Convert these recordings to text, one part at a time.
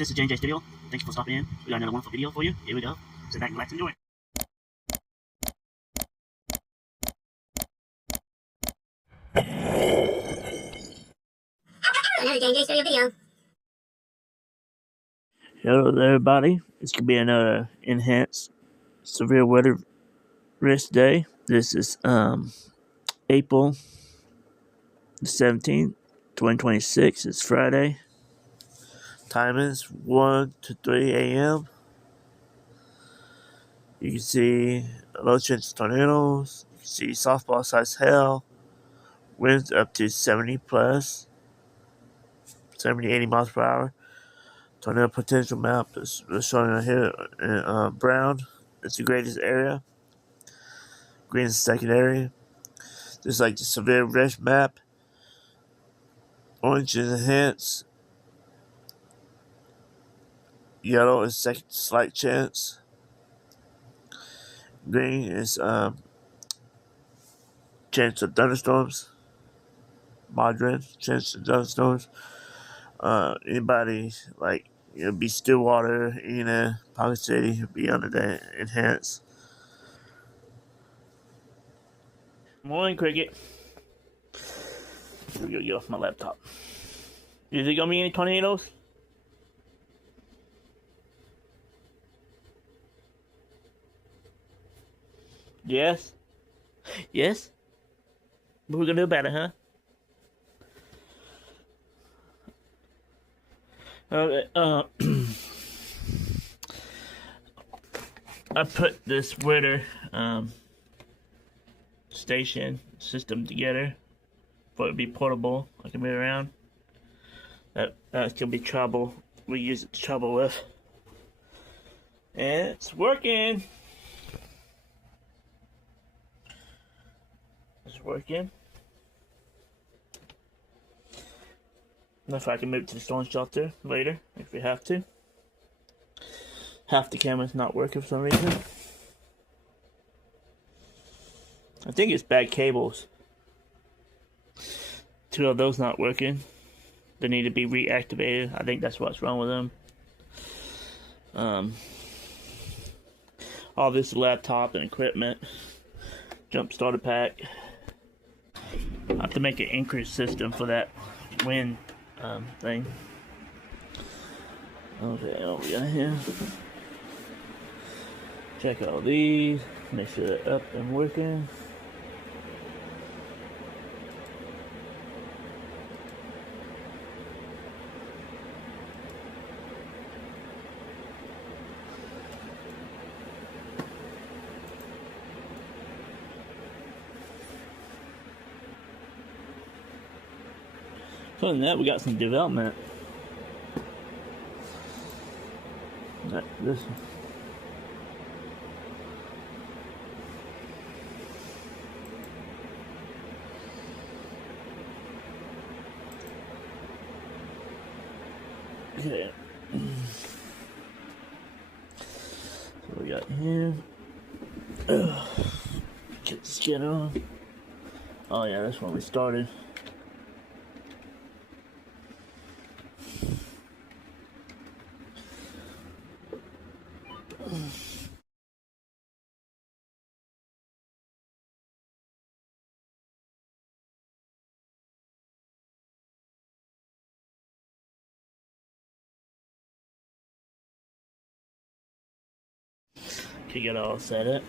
This is JJ Studio. Thanks for stopping in. We got another wonderful video for you. Here we go. Sit back and relax and enjoy. Another JJ Studio video. Hello there, everybody. This could be another enhanced severe weather risk day. This is April the 17th, 2026. It's Friday. Time is 1 to 3 a.m. You can see low chance of tornadoes. You can see softball size hail. Winds up to 70 plus, 70, 80 miles per hour. Tornado potential map is showing here in brown. It's the greatest area. Green is the second area. Just like the severe risk map. Orange is enhanced. Yellow is second slight chance. Green is chance of thunderstorms. Moderate chance of thunderstorms. Anybody like be Stillwater, Pocket City, be under the enhanced. Morning, Cricket. Here we go, get off my laptop. Is there gonna be any tornadoes? Yes? Yes? What are we gonna do about it, huh? I put this weather station system together for it to be portable. I can move around. That's gonna be trouble. We use it to travel with, and it's working. It's working. If I can move to the storm shelter later, if we have to. Half the camera's not working for some reason. I think it's bad cables. 2 of those not working. They need to be reactivated. I think that's what's wrong with them. All this laptop and equipment. Jump starter pack. I have to make an increase system for that wind thing. Okay, what we got here? Check all these. Make sure they're up and working. Other than that, we got some development. This one. Okay. So we got here. Get the skin on. Oh yeah, that's when we started. To get all set up.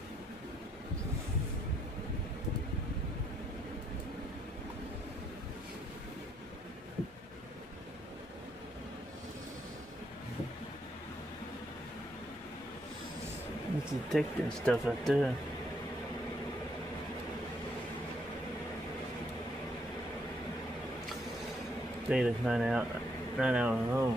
It's detecting stuff up there. Data's 9 out and oh.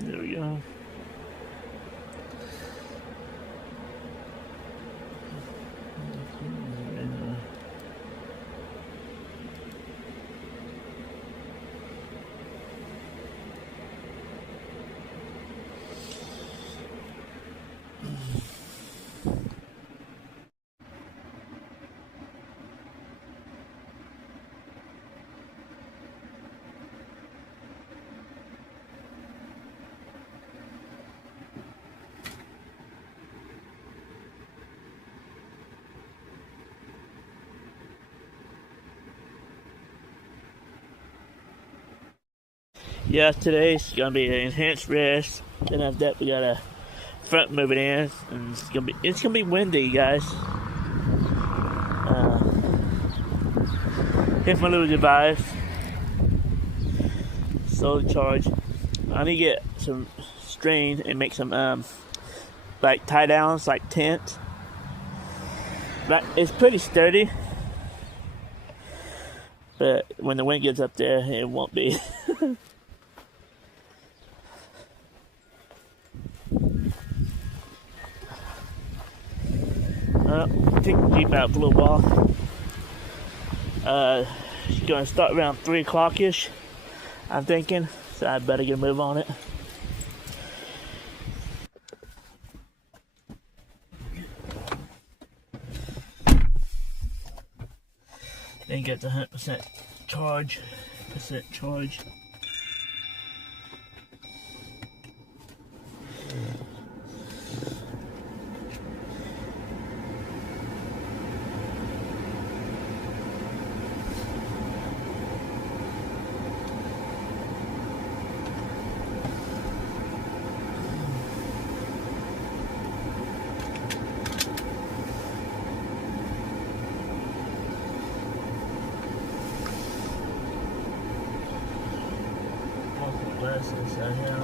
There we go. Yeah, today's gonna be an enhanced rest. Then after that, we got a front moving in, and it's gonna be windy, guys. Here's my little device. Slowly charge. I need to get some string and make some like tie downs, like tent. But it's pretty sturdy. But when the wind gets up there, it won't be. Take the Jeep out for a little while. It's gonna start around 3 o'clock-ish, I'm thinking, so I better get a move on it. Then get the 100% charge. Glasses I have.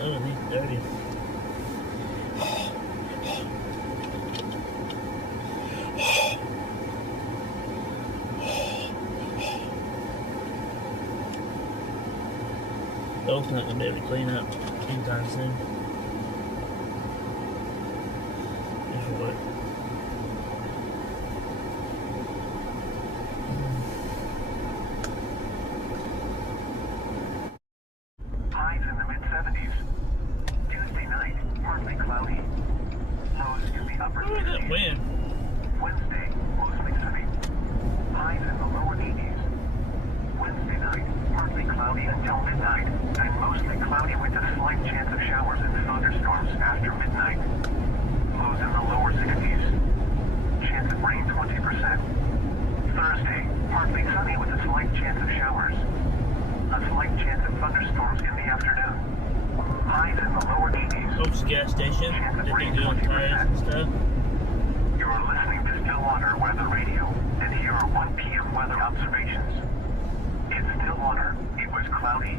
Oh, these dirty. Those not gonna be able to clean up anytime soon. This will work. Wind. Wednesday, mostly sunny. Highs in the lower 80s. Wednesday night, partly cloudy until midnight, and mostly cloudy with a slight chance of showers and thunderstorms after midnight. Lows in the lower 60s. Chance of rain 20%. Thursday, partly sunny with a slight chance of showers. A slight chance of thunderstorms in the afternoon. Highs in the lower 80s. Oops, gas station. They've been doing tires and stuff. You're listening to Stillwater Weather Radio, and here are 1 p.m. weather observations. In Stillwater, it was cloudy.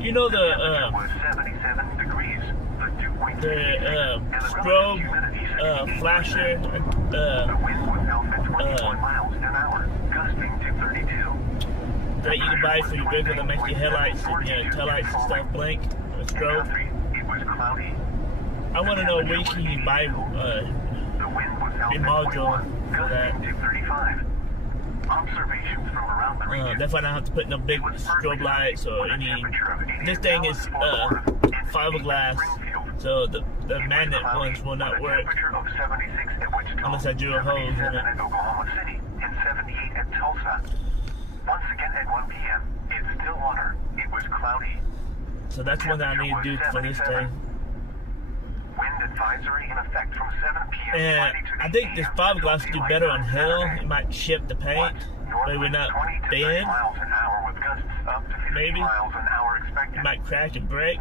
You know the temperature was 77 degrees. The strobe flasher the wind was held at 21 miles an hour, gusting to 32. That you can buy for your vehicle that makes your headlights and your taillights and stuff blink. A strobe. It was cloudy. I want to know where can you buy a module for that. Observations from around the region. That's why I don't have to put no big strobe lights or any. This thing is fiberglass, so the magnet ones will not work unless I drill holes in it. Oklahoma City and 78 at Tulsa. Once again at 1 p.m. in Stillwater, it was cloudy. So that's one that I need to do for this thing. Wind advisory in effect from 7 p.m. And I think this fiberglass would do better on hill. It might shift the paint, but it would not bend. Maybe it might crack and break.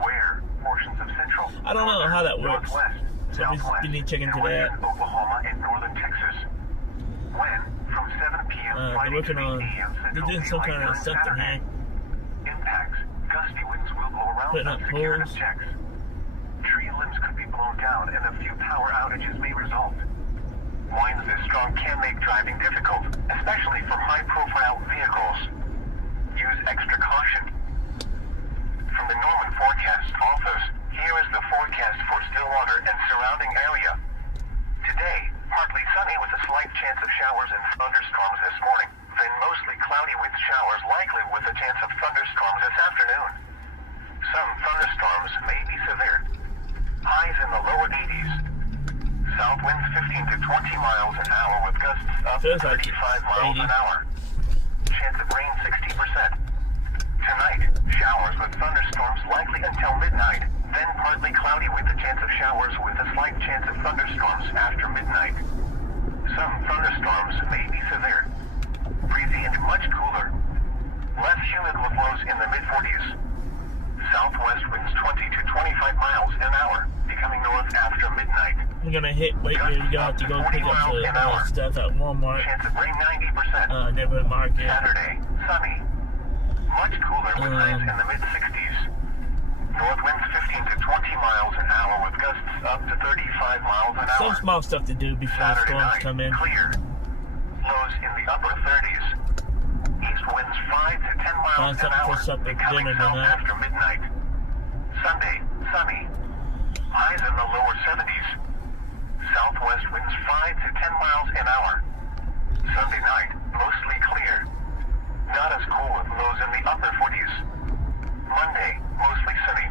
I don't know how that works. So we need to check into that. Oklahoma and northern Texas. Wind from 7 p.m. They're working on. They're doing some kind of something here. Impacts. Gusty winds will blow around putting up security poles. checks. Tree limbs could be blown down and a few power outages may result. Winds this strong can make driving difficult, especially for high-profile vehicles. Use extra caution. From the Norman Forecast Office, here is the forecast for Stillwater and surrounding area. Today, partly sunny with a slight chance of showers and thunderstorms this morning, then mostly cloudy with showers likely with a chance of thunderstorms this afternoon. Some thunderstorms may be severe. Highs in the lower 80s. South winds 15 to 20 miles an hour with gusts up to 35 miles an hour. Chance of rain 60%. Tonight, showers with thunderstorms likely until midnight, then partly cloudy with a chance of showers with a slight chance of thunderstorms after midnight. Some thunderstorms may be severe. Breezy and much cooler. Less humid with lows in the mid-40s. Southwest winds 20 to 25 miles an hour, becoming north after midnight. I'm gonna hit. Wait, you have to go pick up the stuff at Walmart. Chance of rain 90%. Neighborhood market. Saturday, sunny. Much cooler with highs in the mid-60s. North winds 15 to 20 miles an hour with gusts up to 35 miles an hour. Some small stuff to do before the storms come in. Clear. Lows in the upper 30s. East winds 5 to 10 miles an hour, becoming south after midnight. Sunday, sunny. Highs in the lower 70s. Southwest winds 5 to 10 miles an hour. Sunday night, mostly clear. Not as cool with lows in the upper 40s. Monday, mostly sunny.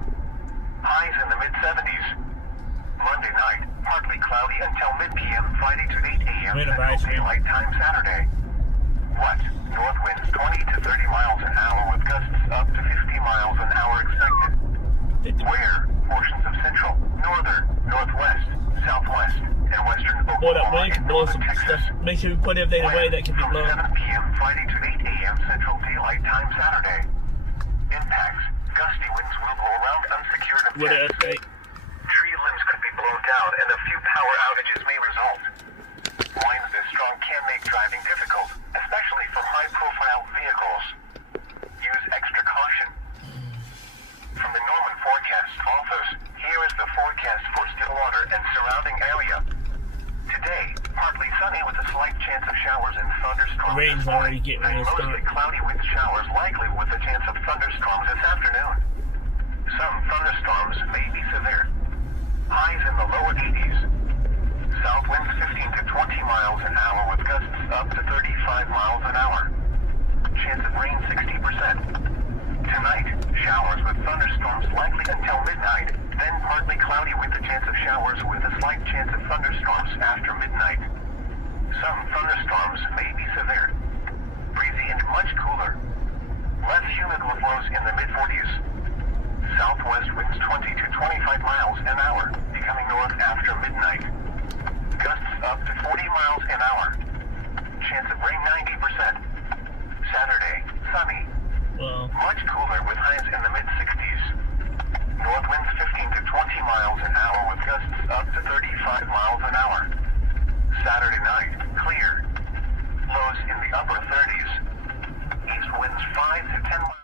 Highs in the mid-70s. Monday night, partly cloudy until mid-p.m. Friday to 8 a.m. Central Daylight Time Saturday. What? North winds 20 to 30 miles an hour with gusts up to 50 miles an hour expected. Where? Portions of central, northern, northwest, southwest, and western Oklahoma and northern Texas. Make sure we put everything away that can be blown. From 7 p.m. Friday to 8 a.m. Central Daylight Time Saturday. Impacts. Gusty winds will blow around unsecured objects. Tree limbs could be blown down and a few power outages may result. Winds this strong can make driving difficult, especially for high-profile vehicles. Use extra caution. From the Norman Forecast Office, here is the forecast for Stillwater and surrounding area. Today, partly sunny with a slight chance of showers and thunderstorms. Rain's already getting ready to start. Mostly cloudy with showers likely with a chance of thunderstorms this afternoon. Some thunderstorms may be severe. Highs in the lower 80s. South winds 15 to 20 miles an hour with gusts up to 35 miles an hour. Chance of rain 60%. Tonight, showers with thunderstorms likely until midnight, then partly cloudy with a chance of showers with a slight chance of thunderstorms after midnight. Some thunderstorms may be severe. Breezy and much cooler. Less humid with lows in the mid-40s. Southwest winds 20 to 25 miles an hour, becoming north after midnight. Gusts up to 40 miles an hour. Chance of rain 90%. Saturday, sunny. Much cooler with highs in the mid-60s. North winds 15 to 20 miles an hour with gusts up to 35 miles an hour. Saturday night, clear. Lows in the upper 30s. East winds 5 to 10 miles.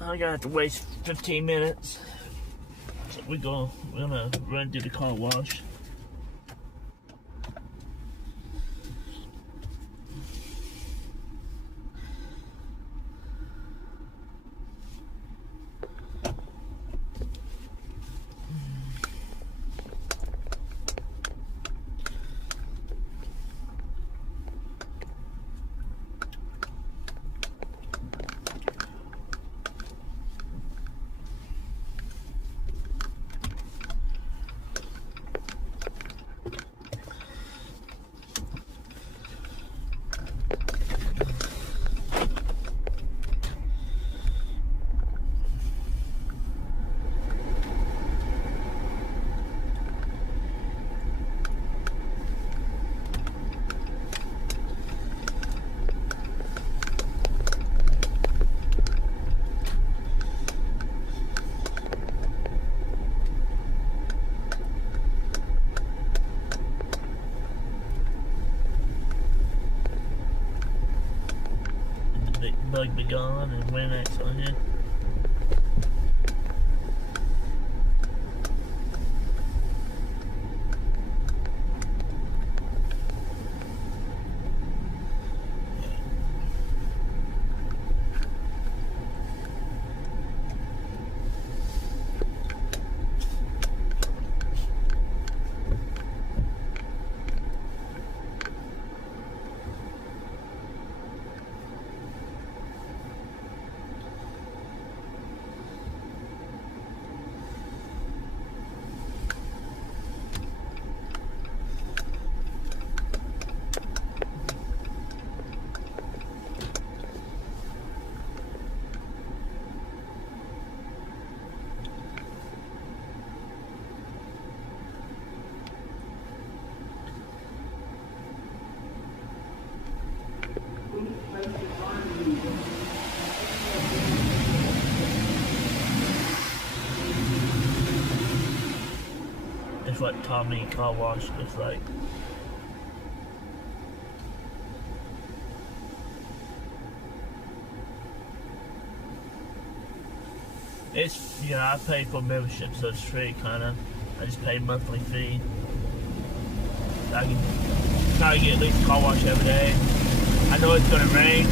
I'm gonna have to waste 15 minutes. So we're gonna run to the car wash. Bug be gone and Winx on here. That's what Tommy car wash looks like. It's, you know, I pay for membership, so it's free, kind of. I just pay a monthly fee. I can try to get at least a car wash every day. I know it's gonna rain.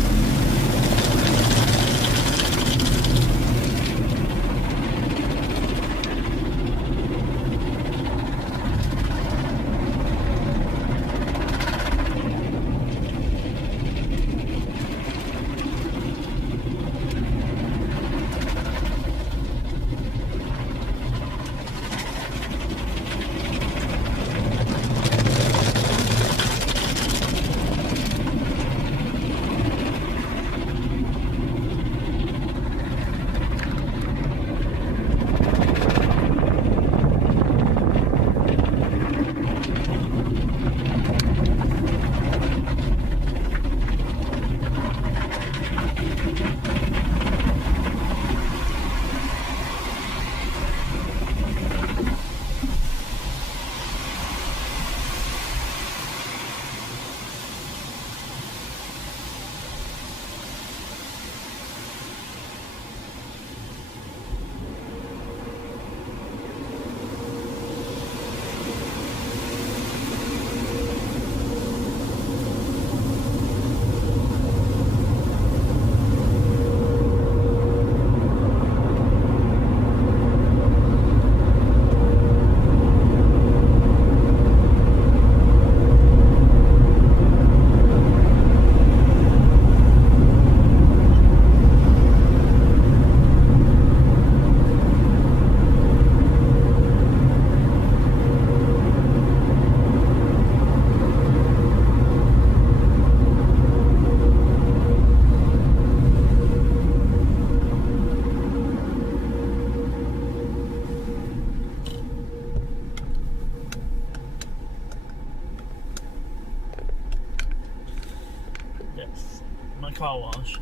Yes, my car wash.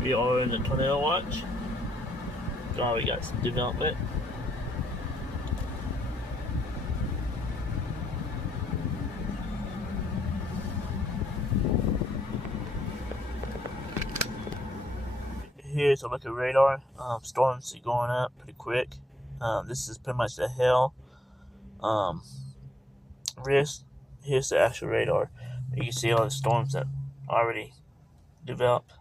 We are in the tornado watch. God, we got some development. Here's a look at radar. Storms are going up pretty quick. This is pretty much the hell risk. Here's the actual radar. You can see all the storms that already developed.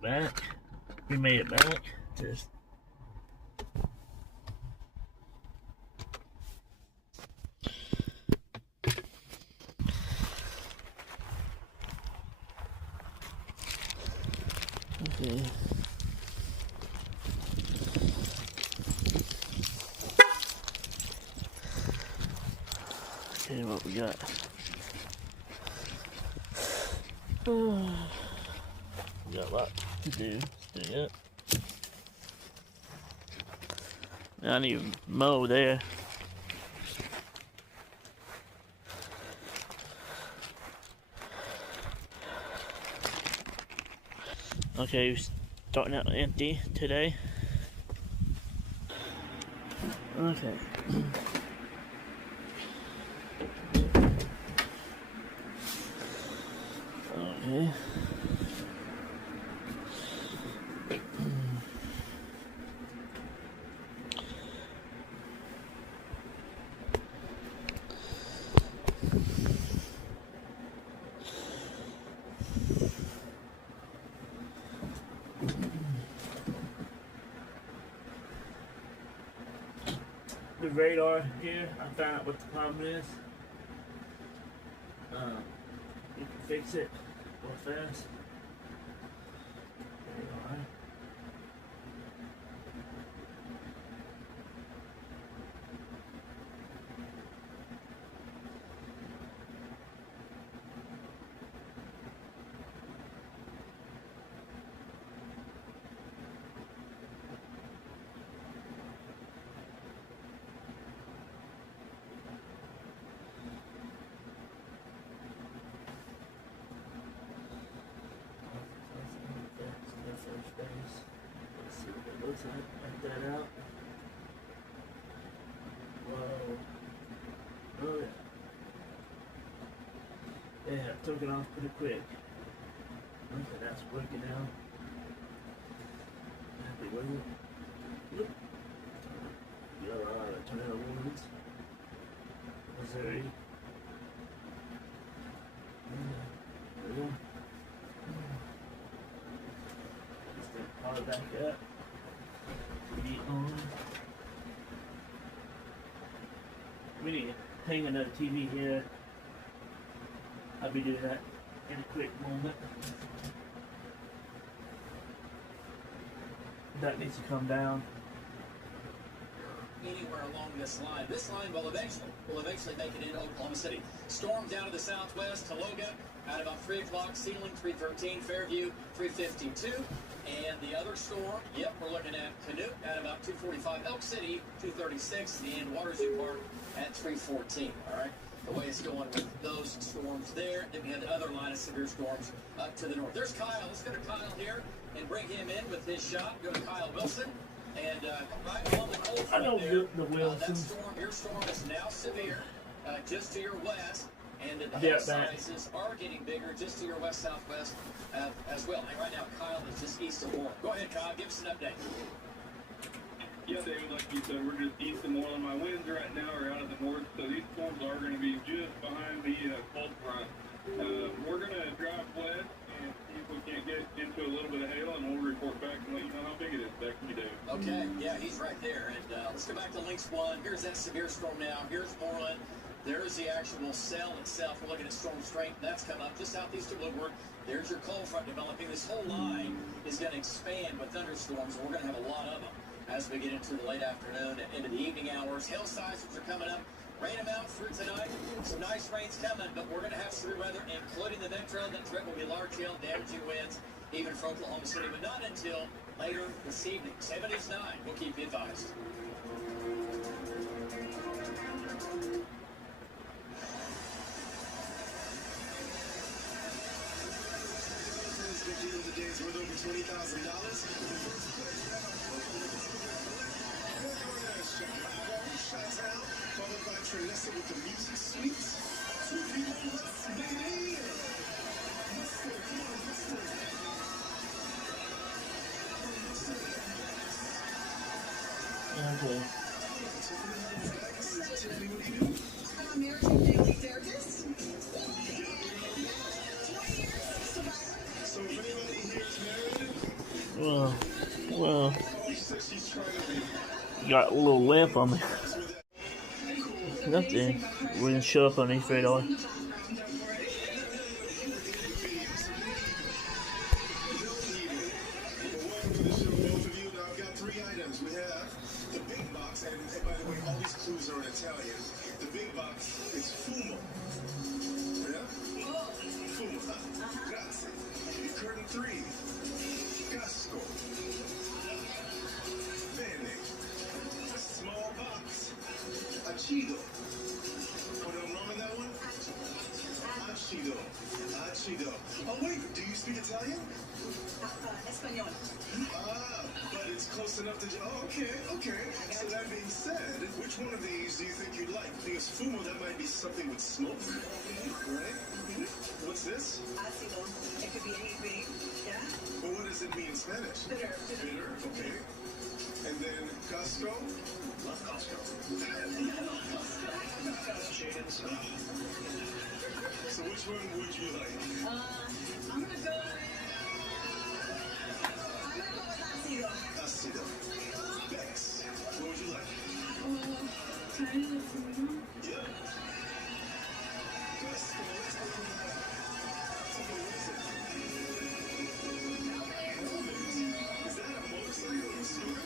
it back. We made it back. Just okay. Okay, what we got? We got a lot to do. Stay up. I need to mow there. Okay, starting out empty today. Okay. Okay. The radar here, I found out what the problem is. You can fix it real fast. Radar. Let's see what it looks like. Write that out. Whoa. Oh yeah. Yeah, I took it off pretty quick. Okay, that's working out. Happy with it. Yep. Got a lot of tornado warnings. Missouri. There we go. Just gonna power back up. TV on. We need to hang another TV here. I'll be doing that in a quick moment. That needs to come down. Anywhere along this line. This line will eventually make it into Oklahoma City. Storm down to the southwest, Taloga at about 3 o'clock, Ceiling 313, Fairview 352. And the other storm, yep, we're looking at Canute at about 245, Elk City 236, and Watersview Park at 314. All right, the way it's going with those storms there. Then we have the other line of severe storms up to the north. There's Kyle. Let's go to Kyle here and bring him in with his shot. Go to Kyle Wilson. And right on the cold front I know there, the Wilsons. your storm is now severe, just to your west, and the Yeah, hail sizes are getting bigger just to your west-southwest as well. And right now, Kyle is just east of Moreland. Go ahead, Kyle, give us an update. Yeah, David, like you said, we're just east of Moreland. My winds right now are out of the north, so these storms are going to be just behind the cold front. We're going to drive west and see if we can't get into a little bit of hail, and we'll report back and let you know how big it is. Back to you, David. Okay, yeah, he's right there. And let's go back to Lynx 1. Here's that severe storm now. Here's Moreland. There's the actual cell itself. We're looking at storm strength. That's come up just southeast of Woodward. There's your cold front developing. This whole line is going to expand with thunderstorms, and we're going to have a lot of them as we get into the late afternoon and into the evening hours. Hail sizes are coming up. Rain amount through tonight. Some nice rain's coming, but we're going to have severe weather, including the metro. The threat will be large hail, damaging winds, even for Oklahoma City, but not until later this evening. 70s 9. We'll keep you advised. Worth over $20,000. Chi-Town, followed by Trelissa with the music suites. Two people plus, baby. Okay. American Daily Therapist. 20 years, survivor. So if anybody here is married, Well, got a little lamp on me. Nothing. We're gonna show up on these radar. Italian. The big box is fumo. Yeah? Fumo. Grazie. Curtain 3. Casco. Bene. Small box. Acido. Put a name in that one? Acido. Acido. Oh, wait. Do you speak Italian? Espanol. But it's close enough to... Oh, okay, okay. So that being said, which one of these do you think you'd like? Because fumo, that might be something with smoke, right? What's this? Ácido. It could be anything. Yeah? Well, what does it mean in Spanish? Bitter. Bitter, okay. And then Costco? Love Costco. So which one would you like? I'm gonna go with ácido. Ácido. Bex, what would you like? Yeah. Costco, let's open that. So what is it? Is that a motorcycle or a scooter?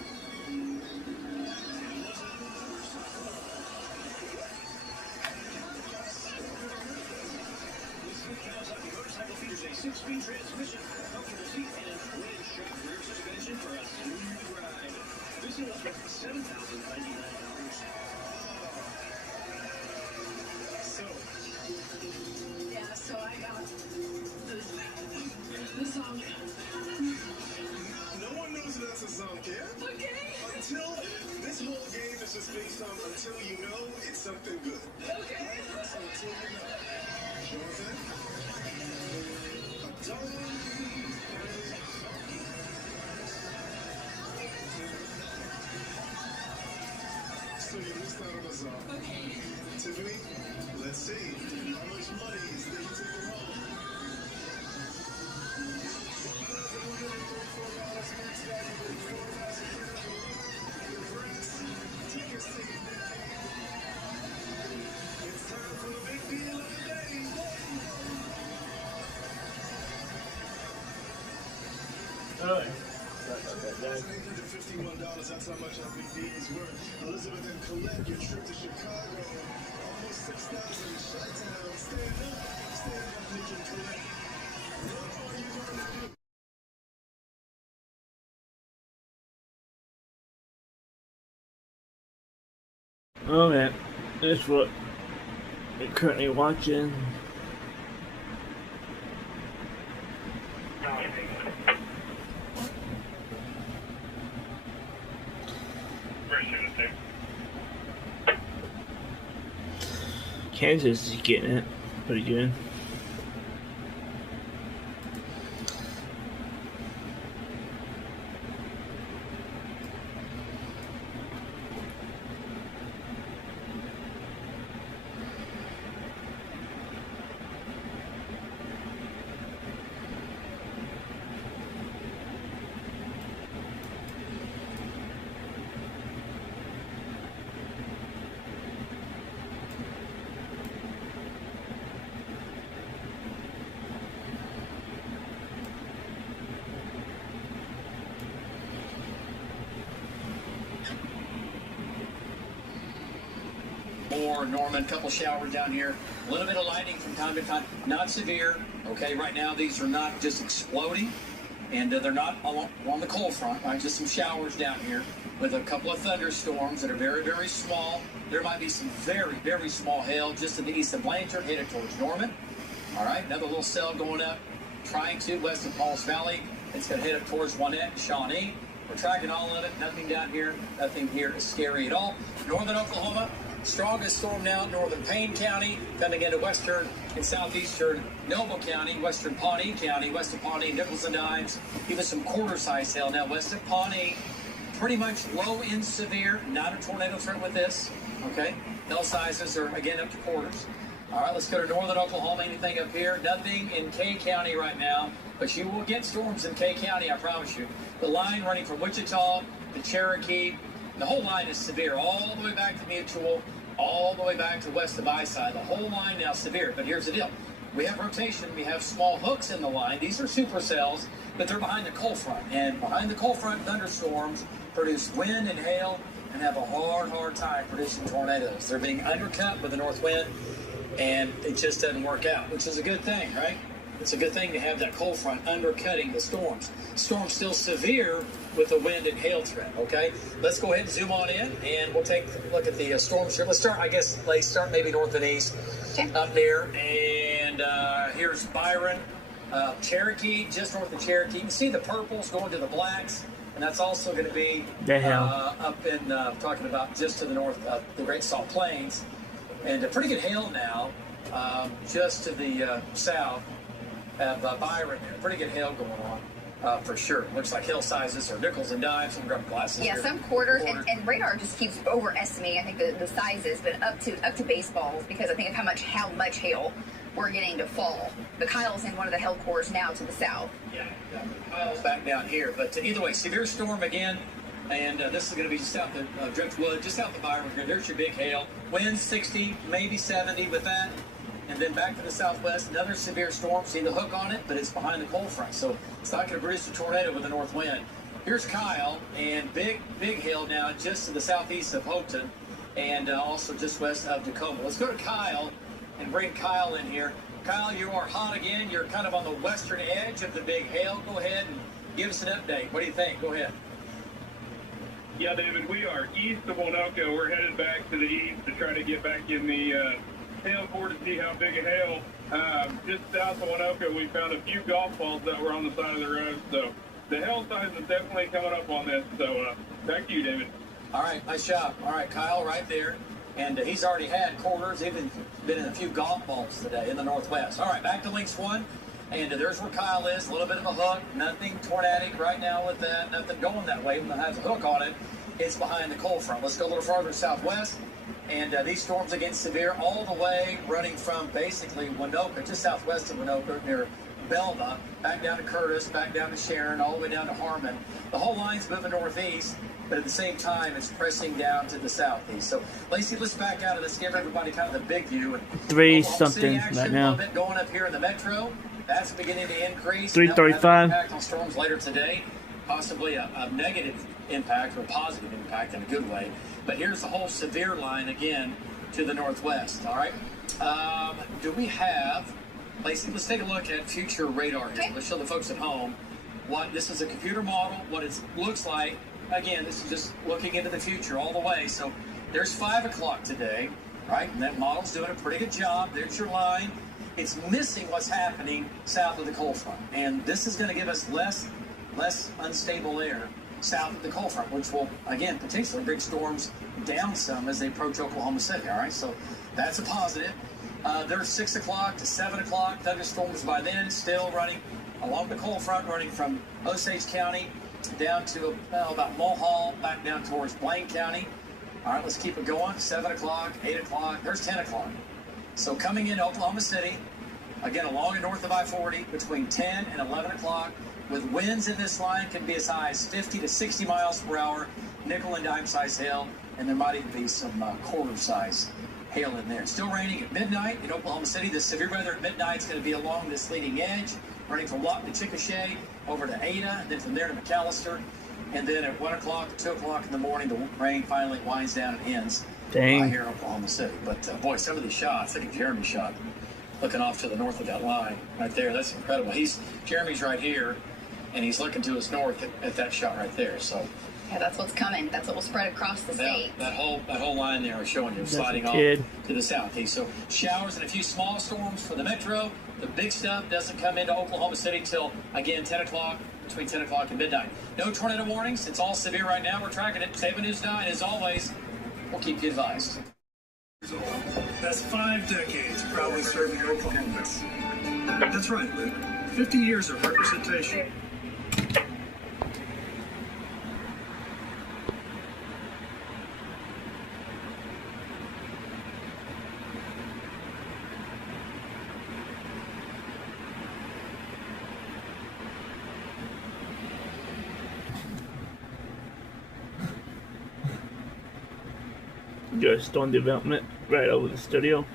Motorcycle features a 6-speed transmission, comfortable seat, and twin shock rear suspension for a smooth ride. This is $7,099. So I got the song. No one knows that's a song, yeah? Okay. Until this whole game is just based on until you know it's something good. Okay. So until you know. You know what I'm saying? So you missed out on a song. Okay. Tiffany, let's see. How much money is there to take home? Take a seat. It's time for the big deal of the day. Alright. $1,851, that's how much our big deal is worth. Elizabeth and Colette, your trip to Chicago. Almost 6,000 Chi-Town. Stand up, Nick and Colette. What are you going to do? Oh man, that's what you're currently watching. Kansas is getting it pretty good. Or Norman, couple showers down here. A little bit of lightning from time to time. Not severe. Okay, right now these are not just exploding, and they're not on the cold front. Right, just some showers down here with a couple of thunderstorms that are very, very small. There might be some very, very small hail just to the east of Blanchard, headed towards Norman. All right, another little cell going up, trying to west of Pauls Valley. It's going to head up towards Juanette and Shawnee. We're tracking all of it. Nothing down here. Nothing here is scary at all. Northern Oklahoma. Strongest storm now, northern Payne County, coming into western and southeastern Noble County, western Pawnee County, west of Pawnee, Nichols and Dimes, even some quarter-size hail now west of Pawnee. Pretty much low and severe, not a tornado threat with this, okay? Hail sizes are, again, up to quarters. All right, let's go to northern Oklahoma. Anything up here? Nothing in Kay County right now, but you will get storms in Kay County, I promise you. The line running from Wichita to Cherokee, the whole line is severe, all the way back to Mutual, all the way back to west of I-side. The whole line now severe, but here's the deal. We have rotation. We have small hooks in the line. These are supercells, but they're behind the cold front. And behind the cold front, thunderstorms produce wind and hail and have a hard time producing tornadoes. They're being undercut with the north wind, and it just doesn't work out, which is a good thing, right? It's a good thing to have that cold front undercutting the storms. Storms still severe with the wind and hail threat, okay? Let's go ahead and zoom on in, and we'll take a look at the storms here. Let's start, I guess, let's start maybe north and east up there. And here's Byron, Cherokee, just north of Cherokee. You can see the purples going to the blacks, and that's also going to be up in, talking about just to the north of the Great Salt Plains. And a pretty good hail now, just to the south of Byron there. Pretty good hail going on, for sure. Looks like hail sizes are nickels and dimes. I'm grabbing glasses Yeah, here. some quarters, and radar just keeps overestimating, I think, the sizes, but up to baseballs, because I think of how much hail we're getting to fall. But Kyle's in one of the hail cores now to the south. Yeah, Kyle's back down here. But either way, severe storm again. And this is going to be just south of Driftwood, just south of Byron. There's your big hail. Winds 60, maybe 70 with that. And then back to the southwest, another severe storm. See the hook on it, but it's behind the cold front. So it's not going to produce a tornado with the north wind. Here's Kyle, and big hail now just to the southeast of Houghton, and also just west of Tacoma. Let's go to Kyle and bring Kyle in here. Kyle, you are hot again. You're kind of on the western edge of the big hail. Go ahead and give us an update. What do you think? Go ahead. Yeah, David, we are east of Winoka. We're headed back to the east to try to get back in the hail core to see how big a hail. Just south of Winoka, we found a few golf balls that were on the side of the road. So the hail size is definitely coming up on this. So back to you, David. All right, nice job. All right, Kyle right there. And he's already had quarters, even been in a few golf balls today in the northwest. All right, back to Links 1. And there's where Kyle is, a little bit of a hook, nothing tornadic right now with that, nothing going that way. When it has a hook on it, it's behind the cold front. Let's go a little farther southwest. And these storms again severe all the way running from basically Winoka, just southwest of Winoka near Belva, back down to Curtis, back down to Sharon, all the way down to Harmon. The whole line's moving northeast, but at the same time, it's pressing down to the southeast. So, Lacey, let's back out and let's give everybody kind of the big view. And 3-something right now. A little bit going up here in the metro. That's beginning to increase. 335. Impact on storms later today. Possibly a negative impact or a positive impact in a good way. But here's the whole severe line again to the northwest. All right. Do we have, Lacey, let's take a look at future radar here. Let's show the folks at home what this is a computer model, what it looks like. Again, this is just looking into the future all the way. So there's 5 o'clock today, right? And that model's doing a pretty good job. There's your line. It's missing what's happening south of the cold front. And this is going to give us less unstable air south of the cold front, which will, again, potentially bring storms down some as they approach Oklahoma City, all right? So that's a positive. There's 6 o'clock to 7 o'clock. Thunderstorms by then still running along the cold front, running from Osage County down to about Mulhall, back down towards Blaine County. All right, let's keep it going. 7 o'clock, 8 o'clock. There's 10 o'clock. So coming into Oklahoma City, again, along and north of I-40, between 10 and 11 o'clock, with winds in this line can be as high as 50 to 60 miles per hour, nickel and dime size hail, and there might even be some quarter size hail in there. Still raining at midnight in Oklahoma City. The severe weather at midnight is going to be along this leading edge, running from Lawton to Chickasha over to Ada, and then from there to McAllister. And then at 1 o'clock to 2 o'clock in the morning, the rain finally winds down and ends here in Oklahoma City. But boy, some of these shots, look at Jeremy's shot, looking off to the north of that line right there. That's incredible. Jeremy's right here, and he's looking to his north at that shot right there. So Yeah, that's what's coming. That's what will spread across the state. That whole line there is showing you sliding off to the southeast. So showers and a few small storms for the metro. The big stuff doesn't come into Oklahoma City till, again, 10 o'clock, between 10 o'clock and midnight. No tornado warnings. It's all severe right now. We're tracking it. 7 News 9, as always, we'll keep you advised. That's 5 decades proudly serving Oklahomans. That's right, Luke. 50 years of representation. Got storm development right over the studio.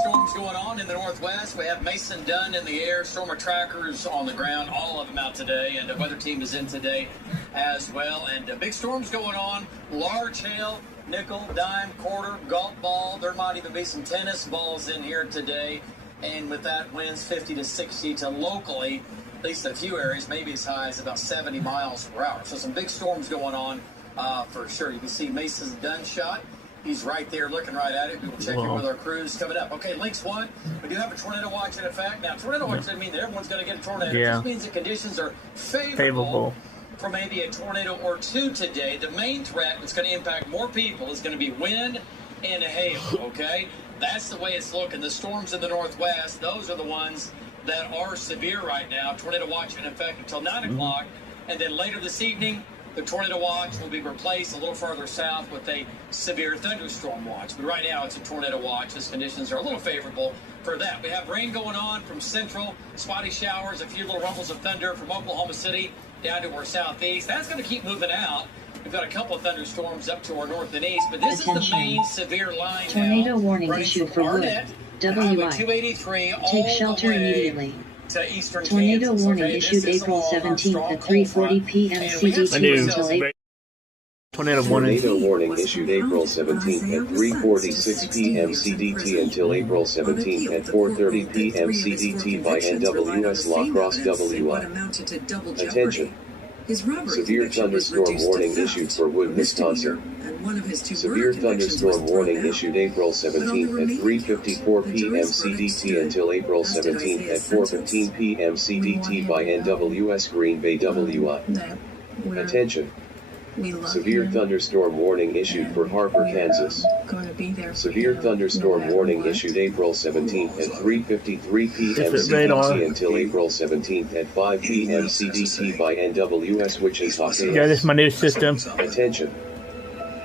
Storms going on in the northwest. We have Mason Dunn in the air, storm trackers on the ground, all of them out today, and the weather team is in today as well. And big storms going on, large hail, nickel, dime, quarter, golf ball. There might even be some tennis balls in here today. And with that, winds 50 to 60 to locally, at least a few areas, maybe as high as about 70 miles per hour. So some big storms going on for sure. You can see Mason Dunn shot. He's right there looking right at it. We will check in with our crews coming up. Okay, Links 1, we do have a tornado watch in effect. Now, tornado watch doesn't mean that everyone's going to get a tornado. Yeah. It just means the conditions are favorable for maybe a tornado or two today. The main threat that's going to impact more people is going to be wind and hail, okay? That's the way it's looking. The storms in the northwest, those are the ones that are severe right now. Tornado watch in effect until 9 o'clock. And then later this evening, the tornado watch will be replaced a little further south with a severe thunderstorm watch. But right now, it's a tornado watch. As conditions are a little favorable for that. We have rain going on from central, spotty showers, a few little rumbles of thunder from Oklahoma City down to our southeast. That's going to keep moving out. We've got a couple of thunderstorms up to our north and east, but this is the main severe line Tornado now. warning Running issued from for Wood. Arnett, WI. Highway 283 all Take the shelter way immediately. to eastern Tornado Kansas. warning Okay, issued this is April along our 17th strong at cold front. 3:40 p.m. And we have CDT some until yourselves Tornado warning. Tornado warning issued April 17th at 3:46 p.m. CDT until April 17th at 4:30 p.m. CDT by NWS La Crosse WI. Attention. Severe thunderstorm warning issued for Wood, Wisconsin. Severe thunderstorm warning issued April 17th at 3:54 p.m. CDT until April 17th at 4:15 p.m. CDT by NWS Green Bay WI. Attention. Severe thunderstorm warning issued for Harper, Kansas. Severe thunderstorm warning issued April 17th at 3:53 p.m. CDT until April 17th at 5 p.m. CDT by NWS Wichita. Yeah, this is my new system. Attention.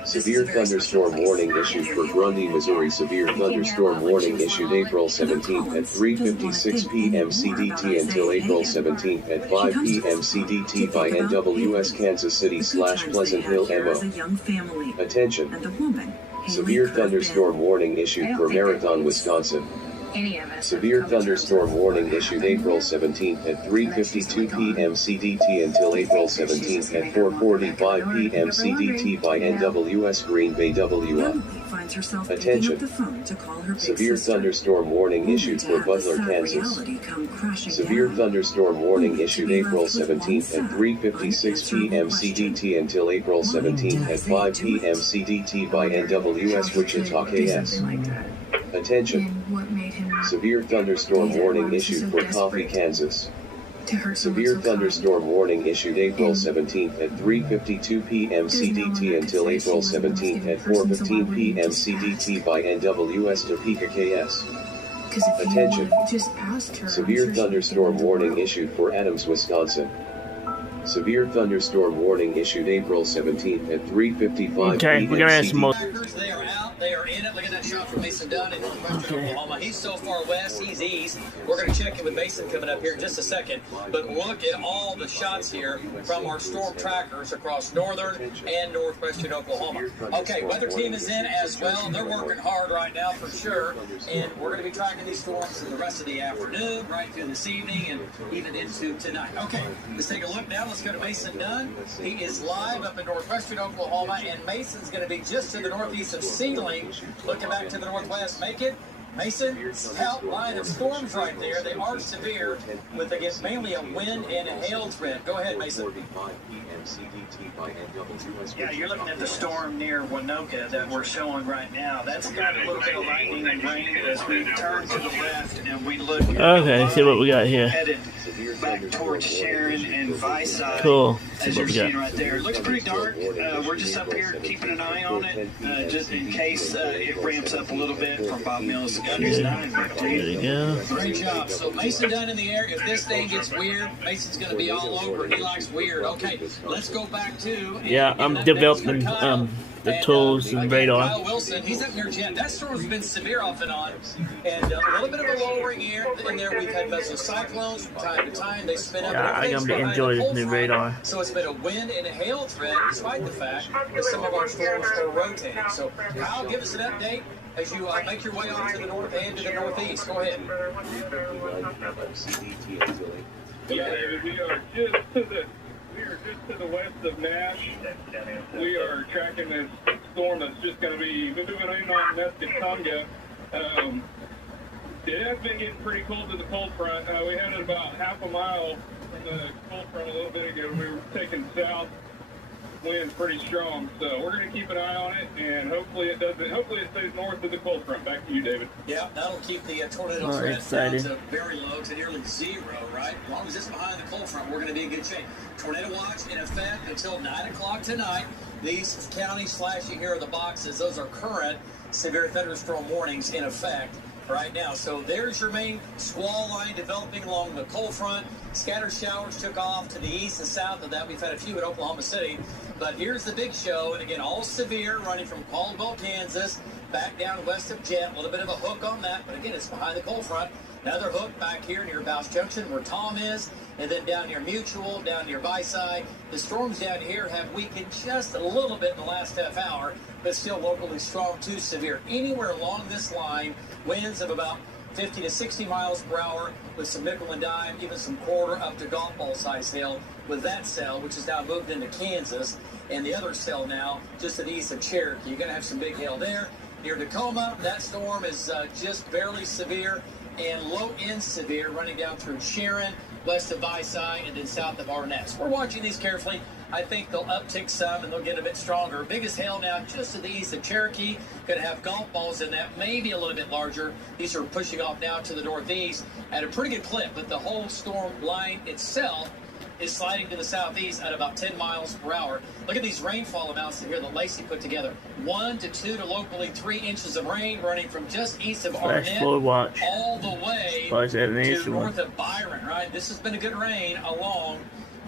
Severe thunderstorm warning issued for Grundy, Missouri. Severe thunderstorm warning issued April 17th at 3:56 p.m. CDT until April 17th at 5 p.m. CDT by NWS Kansas City/Pleasant Hill MO. Attention. Severe thunderstorm warning issued for Marathon, Wisconsin. Severe thunderstorm warning issued April 17th at 3:52 p.m. CDT until April 17th at 4:45 p.m. CDT by NWS Green Bay WI. Attention. Severe thunderstorm warning issued for Butler, Kansas. Severe thunderstorm warning issued April 17th at 3:56 p.m. CDT until April 17th at 5 p.m. CDT by NWS Wichita KS. Attention. Severe thunderstorm warning issued for Coffee, Kansas. Severe thunderstorm warning issued April 17th at 3:52 p.m. CDT until April 17th at 4:15 p.m. CDT by NWS Topeka KS. Attention. Severe thunderstorm warning issued for Adams, Wisconsin. Severe thunderstorm warning issued April 17th at 3:55 Okay, we're gonna add some more. They are out. They are in it. Look at that shot from Mason Dunn in northwestern Oklahoma. He's so far west. He's east. We're going to check in with Mason coming up here in just a second. But look at all the shots here from our storm trackers across northern and northwestern Oklahoma. Okay, weather team is in as well. They're working hard right now for sure. And we're going to be tracking these storms in the rest of the afternoon, right through this evening, and even into tonight. Okay, let's take a look now. Let's go to Mason Dunn. He is live up in northwestern Oklahoma, and Mason's going to be just to the northeast of Sealing. Looking back to the northwest, make it. Mason, scout line of storms right there. They are severe, with against mainly a wind and a hail threat. Go ahead, Mason. Yeah, you're looking at the storm near Winoka that we're showing right now. That's got a little bit of lightning and rain as we turn to the left and we look. Okay, see what we got here. Headed back towards Sharon and Vicide. Cool. As you're seeing right there. It looks pretty dark. We're just up here keeping an eye on it, just in case it ramps up a little bit from Bob Mills Mason got his nine. There you go. Great job. So Mason down in the air. If this thing gets weird, Mason's going to be all over. He likes weird. Okay, let's go back to. Yeah, I'm developing the tools and radar. Kyle Wilson, he's up near Jet. That storm's been severe off and on, and a little bit of a lowering air in there. We've had mesocyclones from time to time. They spin up. Yeah, I'm gonna enjoy this new radar. So it's been a wind and a hail threat, despite the fact that some of our storms are rotating. So Kyle, give us an update as you make your way on to the north and to the northeast. Go ahead. Yeah, David, we are just to the west of Nash. We are tracking this storm that's just going to be moving in on Nescatonga. It has been getting pretty cold to the cold front. We had it about half a mile from the cold front a little bit ago. We were taking south winds pretty strong, so we're going to keep an eye on it, and hopefully it stays north of the cold front. Back to you, David. Yeah, that'll keep the tornado threat down to very low, to nearly zero, right? As long as it's behind the cold front, we're going to be in good shape. Tornado watch in effect until 9 o'clock tonight. These counties flashing here are the boxes. Those are current severe thunderstorm warnings in effect right now. So there's your main squall line developing along the cold front. Scattered showers took off to the east and south of that. We've had a few in Oklahoma City. But here's the big show, and again, all severe, running from Caldwell, Kansas, back down west of Jet. A little bit of a hook on that, but again, it's behind the cold front. Another hook back here near Bouse Junction, where Tom is, and then down near Mutual, down near Byside. The storms down here have weakened just a little bit in the last half hour, but still locally strong to severe. Anywhere along this line, winds of about 50 to 60 miles per hour with some nickel and dime, even some quarter up to golf ball size hail with that cell, which is now moved into Kansas, and the other cell now just to the east of Cherokee. You're going to have some big hail there. Near Tacoma, that storm is just barely severe and low end severe, running down through Sharon, west of Byside, and then south of Arnett. We're watching these carefully. I think they'll uptick some and they'll get a bit stronger. Biggest hail now just to the east of Cherokee. Going to have golf balls in that, maybe a little bit larger. These are pushing off now to the northeast at a pretty good clip, but the whole storm line itself is sliding to the southeast at about 10 miles per hour. Look at these rainfall amounts here that Lacey put together. 1 to 2 to locally 3 inches of rain running from just east of Arnett all the way to north of Byron, right? This has been a good rain along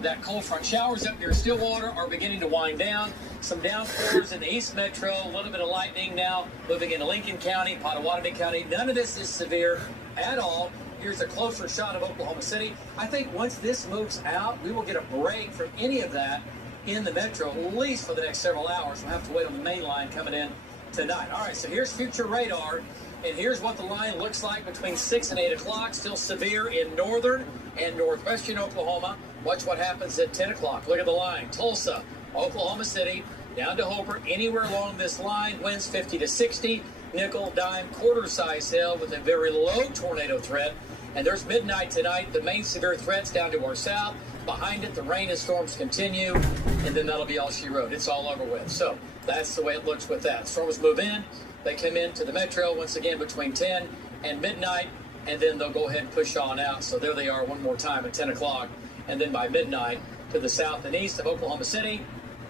that cold front. Showers up near Stillwater are beginning to wind down. Some downpours in the East Metro, a little bit of lightning now moving into Lincoln County, Pottawatomie County. None of this is severe at all. Here's a closer shot of Oklahoma City. I think once this moves out, we will get a break from any of that in the metro, at least for the next several hours. We'll have to wait on the main line coming in tonight. All right, so here's future radar, and here's what the line looks like between 6 and 8 o'clock. Still severe in northern and northwestern Oklahoma. Watch what happens at 10 o'clock. Look at the line. Tulsa, Oklahoma City, down to Hooper. Anywhere along this line, winds 50 to 60. Nickel, dime, quarter-size hail with a very low tornado threat. And there's midnight tonight. The main severe threat's down to our south. Behind it, the rain and storms continue. And then that'll be all she wrote. It's all over with. So that's the way it looks with that. Storms move in. They come into the metro once again between 10 and midnight. And then they'll go ahead and push on out. So there they are one more time at 10 o'clock. And then by midnight to the south and east of Oklahoma City.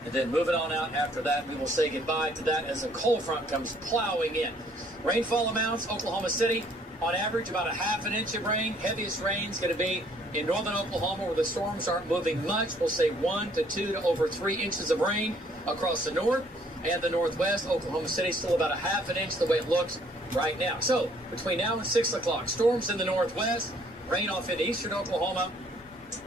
And then moving on out after that, we will say goodbye to that as a cold front comes plowing in. Rainfall amounts, Oklahoma City, on average about a half an inch of rain. Heaviest rain is going to be in northern Oklahoma where the storms aren't moving much. We'll say 1 to 2 to over 3 inches of rain across the north and the northwest. Oklahoma City still about a half an inch the way it looks right now. So between now and 6 o'clock, storms in the northwest, rain off into eastern Oklahoma.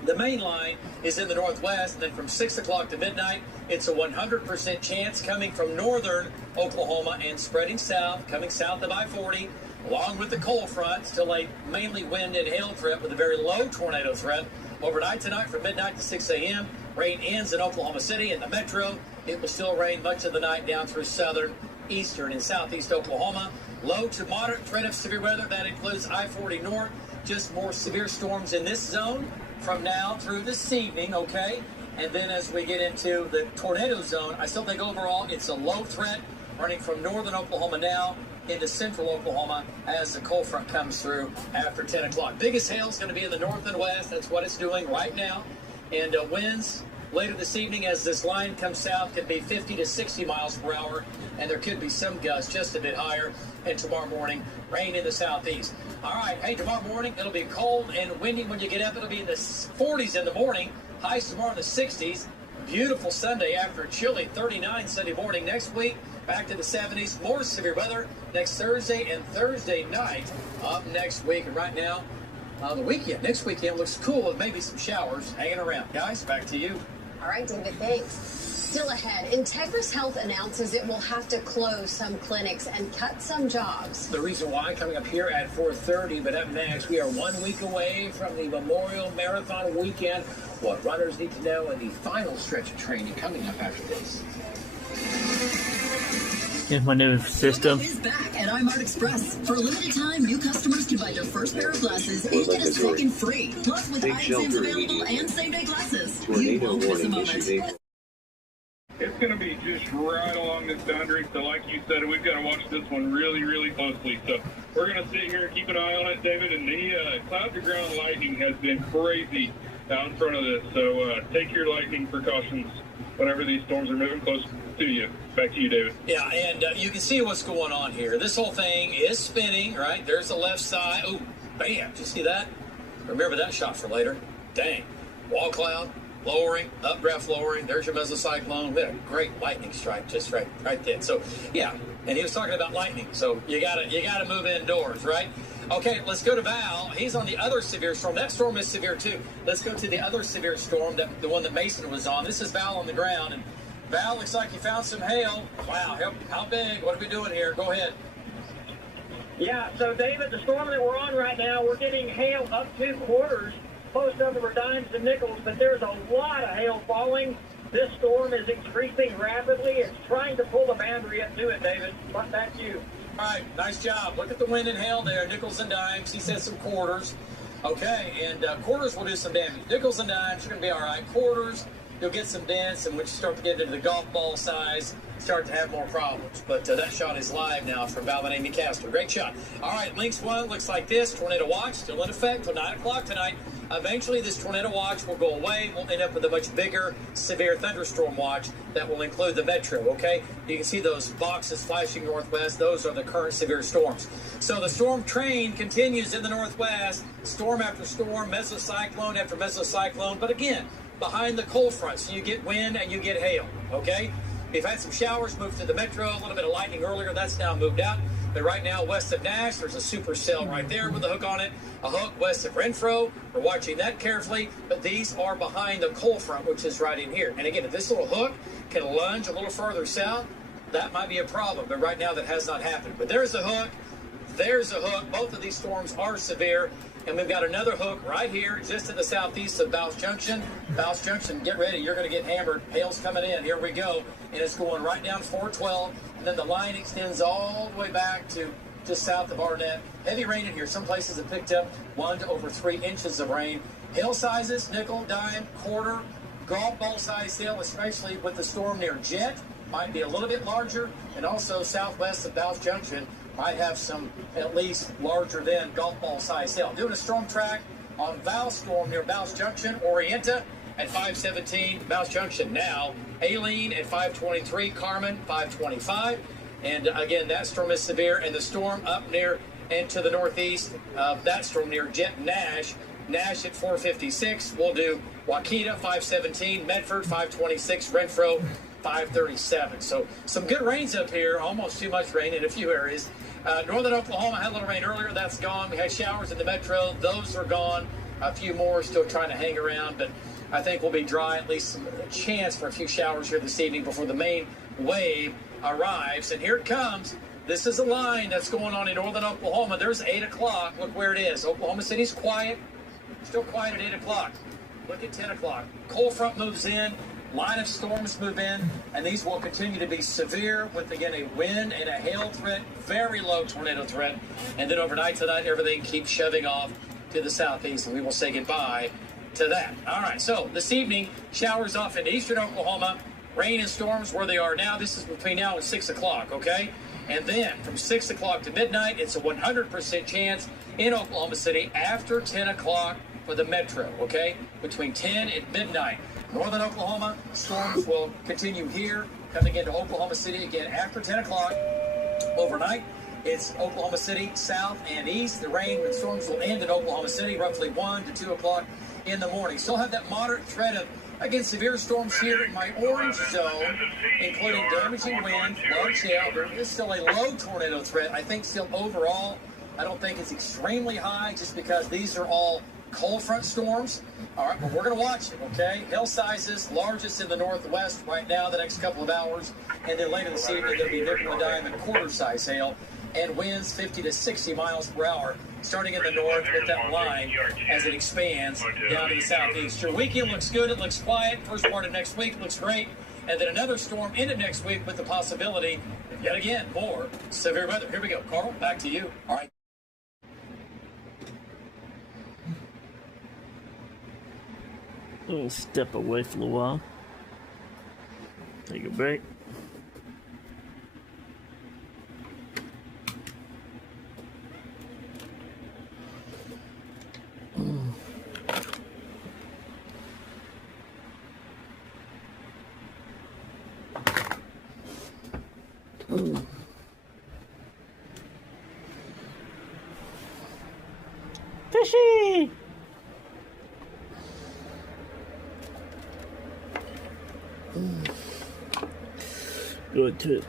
The main line is in the northwest, and then from 6 o'clock to midnight, it's a 100% chance coming from northern Oklahoma and spreading south, coming south of I-40, along with the cold front, still a mainly wind and hail threat with a very low tornado threat. Overnight tonight from midnight to 6 a.m., rain ends in Oklahoma City and the metro. It will still rain much of the night down through southern, eastern, and southeast Oklahoma. Low to moderate threat of severe weather. That includes I-40 north. Just more severe storms in this zone from now through this evening, okay? And then as we get into the tornado zone, I still think overall it's a low threat running from northern Oklahoma now into central Oklahoma as the cold front comes through after 10 o'clock. Biggest hail is going to be in the north and west. That's what it's doing right now. And winds Later this evening, as this line comes south, could be 50 to 60 miles per hour, and there could be some gusts just a bit higher. And tomorrow morning, rain in the southeast. All right, hey, tomorrow morning, it'll be cold and windy when you get up. It'll be in the 40s in the morning. Highs tomorrow in the 60s. Beautiful Sunday after a chilly 39 Sunday morning. Next week, back to the 70s. More severe weather next Thursday and Thursday night up next week. And right now, the weekend, next weekend looks cool with maybe some showers hanging around. Guys, back to you. All right, David, thanks. Still ahead, Integris Health announces it will have to close some clinics and cut some jobs. The reason why coming up here at 4:30, but up next, we are 1 week away from the Memorial Marathon weekend. What runners need to know in the final stretch of training coming up after this. Here's my new system. is back at iMart Express. For a limited time, new customers can buy their first pair of glasses and get a second free. Plus, with eye exams available and same-day glasses. Tornado warning issued. It's going to be just right along this boundary, so like you said, we've got to watch this one really, really closely. So we're going to sit here and keep an eye on it, David, and the cloud-to-ground lightning has been crazy out in front of this. So take your lightning precautions whenever these storms are moving close to you. Back to you, David. Yeah, and you can see what's going on here. This whole thing is spinning, right? There's the left side. Oh, bam. Did you see that? Remember that shot for later. Dang. Wall cloud. Lowering, updraft lowering. There's your mesocyclone. We had a great lightning strike just right there. So yeah, and he was talking about lightning. So you gotta move indoors, right? Okay, let's go to Val. He's on the other severe storm. That storm is severe too. Let's go to the other severe storm, the one that Mason was on. This is Val on the ground, and Val, looks like you found some hail. Wow, how big? What are we doing here? Go ahead. Yeah, so David, the storm that we're on right now, we're getting hail up to quarters. Most of them are dimes and nickels, but there's a lot of hail falling. This storm is increasing rapidly. It's trying to pull the boundary up to it, David. Back to you. All right, nice job. Look at the wind and hail there. Nickels and dimes. He said some quarters. Okay, and quarters will do some damage. Nickels and dimes, you're going to be all right. Quarters, you'll get some dents, and when you start to get into the golf ball size, start to have more problems. But that shot is live now from Val and Amy Castor. Great shot. All right, Links 1 looks like this. Tornado watch still in effect till 9 o'clock tonight. Eventually, this tornado watch will go away. We'll end up with a much bigger, severe thunderstorm watch that will include the metro, okay? You can see those boxes flashing northwest. Those are the current severe storms. So the storm train continues in the northwest, storm after storm, mesocyclone after mesocyclone. But again, behind the cold front, so you get wind and you get hail, okay? We've had some showers move to the metro, a little bit of lightning earlier. That's now moved out. But right now, west of Nash, there's a supercell right there with a hook on it. A hook west of Renfro. We're watching that carefully. But these are behind the cold front, which is right in here. And again, if this little hook can lunge a little further south, that might be a problem. But right now, that has not happened. But there's a hook. There's a hook. Both of these storms are severe. And we've got another hook right here, just to the southeast of Bouse Junction. Bouse Junction, get ready. You're going to get hammered. Hail's coming in. Here we go. And it's going right down 412. And then the line extends all the way back to just south of Arnett. Heavy rain in here. Some places have picked up 1 to over 3 inches of rain. Hail sizes, nickel, dime, quarter, golf ball size hail, especially with the storm near Jet, might be a little bit larger. And also southwest of Bouse Junction might have some at least larger than golf ball size hail. Doing a storm track on Val storm near Bouse Junction, Orienta at 517, Bouse Junction now. Aileen at 523, Carmen 525. And again, that storm is severe. And the storm up near and to the northeast of that storm near Jet Nash at 456. We'll do Waukeeta 517, Medford 526, Renfro 537. So some good rains up here, almost too much rain in a few areas. Northern Oklahoma had a little rain earlier. That's gone. We had showers in the metro. Those are gone. A few more still trying to hang around, but I think we'll be dry, at least a chance for a few showers here this evening before the main wave arrives. And here it comes. This is a line that's going on in northern Oklahoma. There's 8 o'clock. Look where it is. Oklahoma City's quiet. Still quiet at 8 o'clock. Look at 10 o'clock. Cold front moves in. Line of storms move in, and these will continue to be severe with, again, a wind and a hail threat, very low tornado threat. And then overnight tonight, everything keeps shoving off to the southeast, and we will say goodbye to that. All right, so this evening, showers off into eastern Oklahoma, rain and storms where they are now. This is between now and 6 o'clock, okay? And then from 6 o'clock to midnight, it's a 100% chance in Oklahoma City after 10 o'clock for the metro, okay? Between 10 and midnight. Northern Oklahoma, storms will continue here, coming into Oklahoma City again after 10 o'clock. Overnight, it's Oklahoma City south and east. The rain and storms will end in Oklahoma City roughly 1 to 2 o'clock in the morning. Still have that moderate threat of, again, severe storms here in my orange zone, including damaging wind, large hail. There is still a low tornado threat. I think still overall, I don't think it's extremely high just because these are all cold front storms. All right, but we're going to watch it, okay? Hail sizes, largest in the northwest right now the next couple of hours. And then later this evening, there'll be nickel and dime and quarter-size hail. And winds 50 to 60 miles per hour, starting in the north with that line as it expands down to the southeast. Your weekend looks good. It looks quiet. First part of next week looks great. And then another storm into next week with the possibility of, yet again, more severe weather. Here we go. Carl, back to you. All right. We'll step away for a while. Take a break. Fishy! Good to it.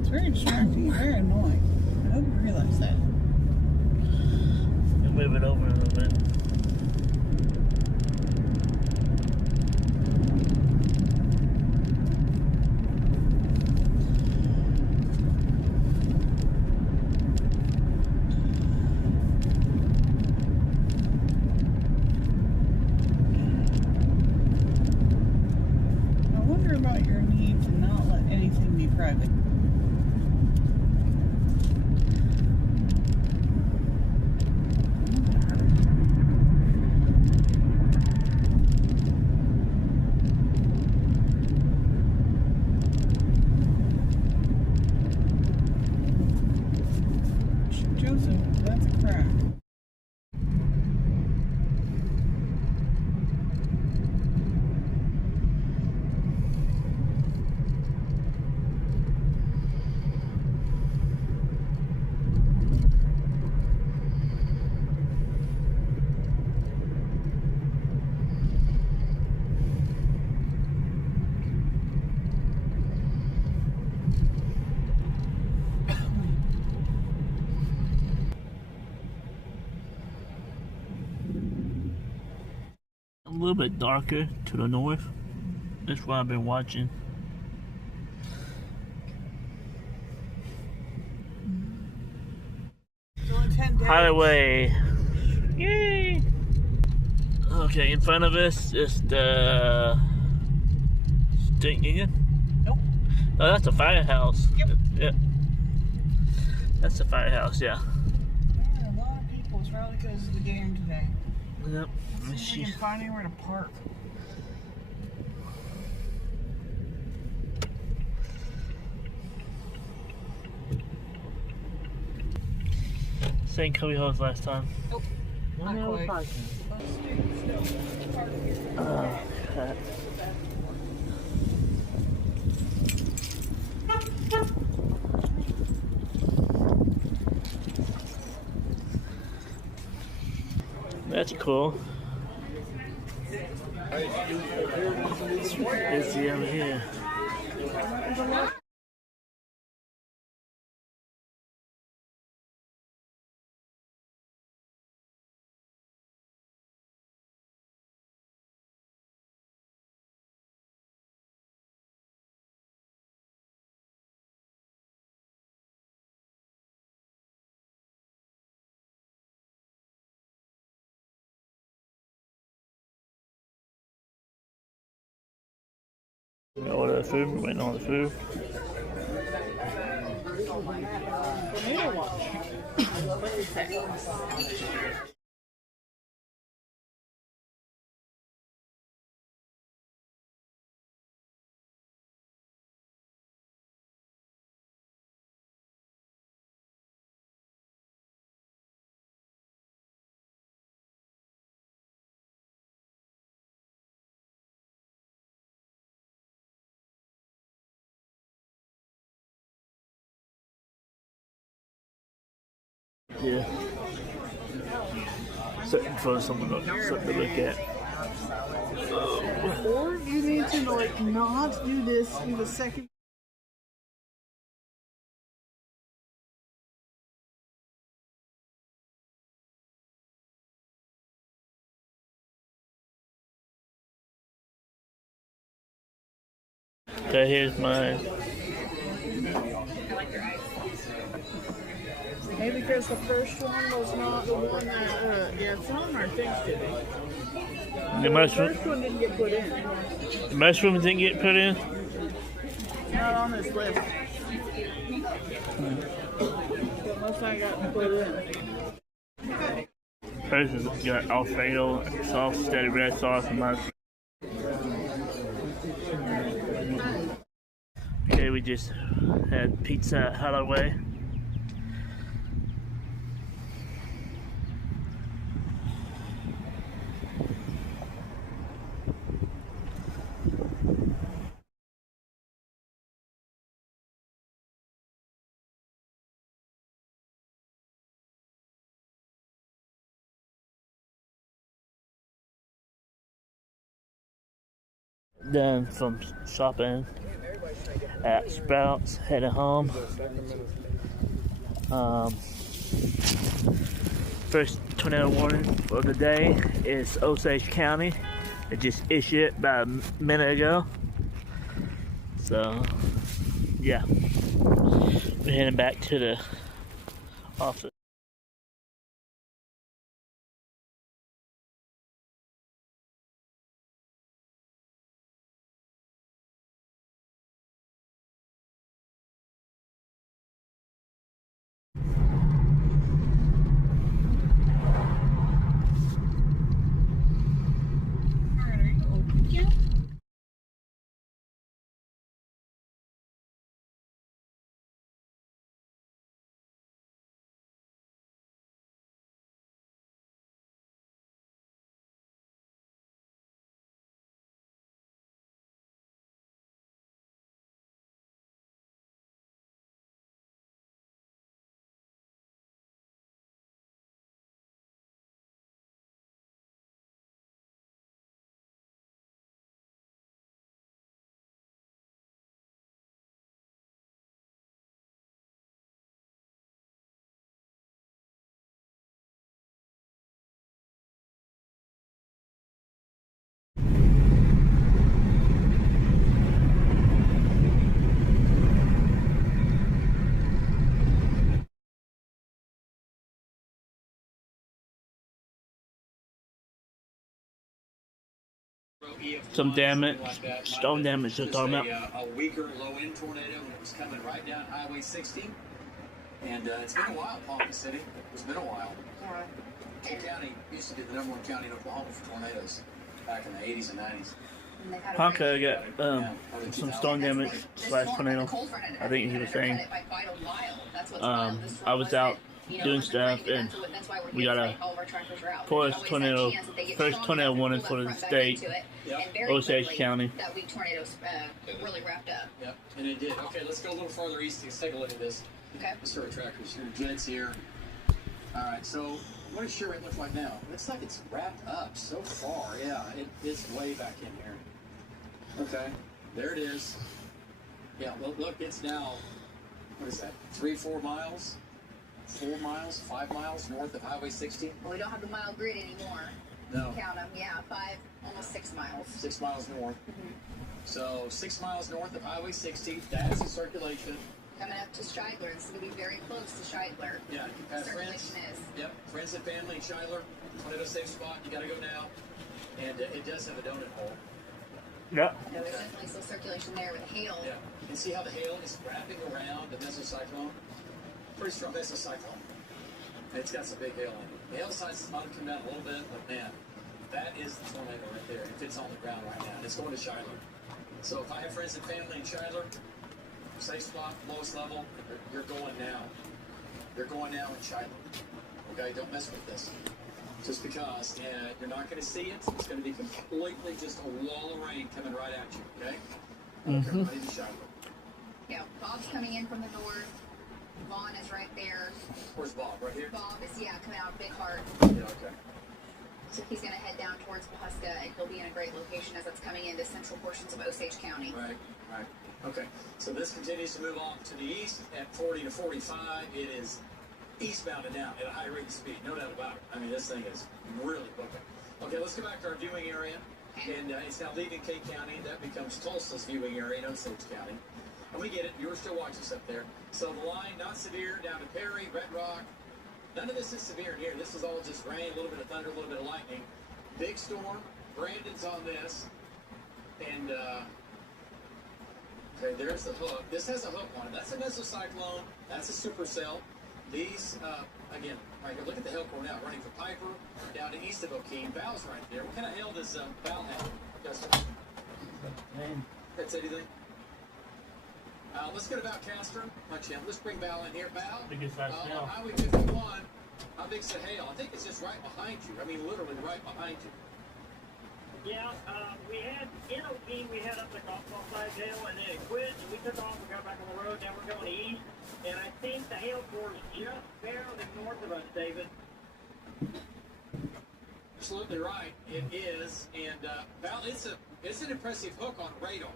It's very distracting, very annoying. I hope you realize that. You'll move it over a little bit. about your need to not let anything be private. Joseph, that's a crack. A little bit darker to the north. That's what I've been watching. Highway. Yay! Okay, in front of us is the State Union. Nope. Oh, that's a firehouse. Yep. Yep. That's the firehouse, yeah. Yeah, a lot of people. It's probably because of the game today. Yep. Let's see if we can find anywhere to park. Same Cody Hose last time. Nope. Not quite. Crap. That's cool. It's busy over here. We ordered the food, we're waiting on the food. Yeah. Something for something to look at. Or you need to like not do this in the second. Okay, here's mine. Maybe because the first one was not the one that, yeah, it's on our things today. The mushroom. First one didn't get put in. The mushrooms didn't get put in? Not on this list. But must not gotten put in. Hers has got Alfredo sauce, steady red sauce, and mushroom. Okay, we just had pizza at Our OSU. Done some shopping at Sprouts, headed home. First tornado warning of the day is Osage County. It just issued it about a minute ago. So, yeah. We're heading back to the office. some damage, like that. stone damage they're talking about. A weaker low-end tornado when it was coming right down Highway 60. And it's been a while, Palm City. It's been a while. Payne County used to be the #1 county in Oklahoma for tornadoes back in the 80s and 90s. Ponca got some stone damage / tornado. I think he was saying. I was out doing stuff and we got a first tornado warning for the state, Osage County. That week tornadoes really wrapped up. Yep, and it did. Okay, let's go a little farther east. Let's take a look at this. Okay. Let's start trackers here. Jed's here. All right, so what does shear rate look like now? Looks like it's wrapped up so far. Yeah, it's way back in here. Okay, there it is. Yeah, look, it's now, what is that, 3-4 miles? 4 miles, 5 miles north of Highway 60? Well, we don't have the mile grid anymore. No. Count them, yeah, 5, almost 6 miles. 6 miles north. Mm-hmm. So 6 miles north of Highway 60, that's the circulation. Coming up to Scheidler, it's going to be very close to Scheidler. Yeah, you have friends. Yep, friends and family in Scheidler. Tornado safe spot, you got to go now. And it does have a donut hole. Yep. No, there's definitely still circulation there with hail. Yeah, and see how the hail is wrapping around the mesocyclone? Pretty strong mesocyclone. And it's got some big hail in it. The hail size is about to come down a little bit, but man, that is the tornado right there. If it's on the ground right now, it's going to Scheidler. So if I have friends and family in Scheidler, safe spot, lowest level, you're going now. You're going now in Scheidler. Okay, don't mess with this. Just because you're not going to see it, it's going to be completely just a wall of rain coming right at you, okay? Mm-hmm. Everybody to Scheidler. Yeah, Bob's coming in from the north. Vaughn is right there. Where's Bob? Right here? Bob is, coming out of Big Heart. Yeah, okay. So he's going to head down towards Pawhuska, and he'll be in a great location as it's coming into central portions of Osage County. Right. Okay, so this continues to move off to the east at 40 to 45. It is eastbound and down at a high rate of speed, no doubt about it. I mean, this thing is really booking. Okay, let's go back to our viewing area. And it's now leaving K County. That becomes Tulsa's viewing area in Osage County. And we get it. You're still watching us up there. So the line, not severe, down to Perry, Red Rock. None of this is severe in here. This is all just rain, a little bit of thunder, a little bit of lightning. Big storm. Brandon's on this. And, okay, there's the hook. This has a hook on it. That's a mesocyclone. That's a supercell. These, again, right here, look at the hail core now, running from Piper down to east of O'Keene. Val's right there. What kind of hail does Val have, Justin? That's anything? Let's go to Val Castor. Let's bring Val in here. Val, on Highway 51, how big's the hail? I think it's just right behind you. I mean, literally right behind you. Yeah, we had, in O'Keene, we had up the golf ball size hail, and then it quit, and we took off, we got back on the road, now we're going east, and I think the hail core is just barely north of us, David. Absolutely right, it is, and Val, it's an impressive hook on radar.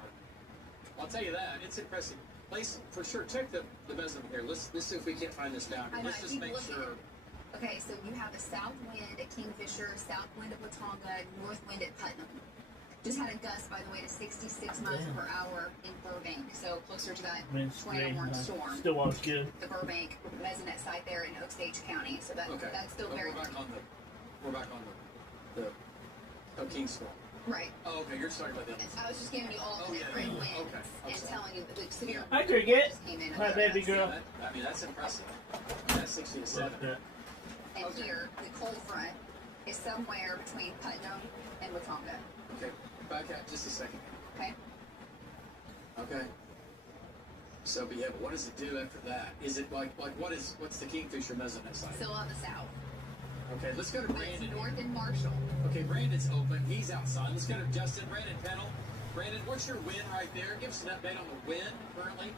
I'll tell you that, it's impressive. Place, for sure, check the measurement here. Let's see if we can't find this down here. Let's just make sure. Okay, so you have a south wind at Kingfisher, south wind at Watonga, north wind at Putnam. Just had a gust, by the way, to 66 miles per hour in Burbank, so closer to that tornado warning storm. Stillwater's good. The Burbank mesonet site there in Osage County, so that's still very. We're back on the O'Keene storm. Right. Oh, okay, you're talking about that. I was just giving you all the different winds and telling you the severe. Hi, Cricket. Came in. Hi, baby girl. I mean, that's impressive. That's 60 to 7. And here, the cold front is somewhere between Putnam and Watonga. Okay, back out just a second. Okay. Okay. So, but yeah, what does it do after that? Is it like what's the Kingfisher mesonet site? Still on the south. Okay, let's go to Brandon. It's north in Marshall. Okay, Brandon's open. He's outside. Let's go to Justin. Brandon Pennell. Brandon, what's your wind right there? Give us an update on the wind currently.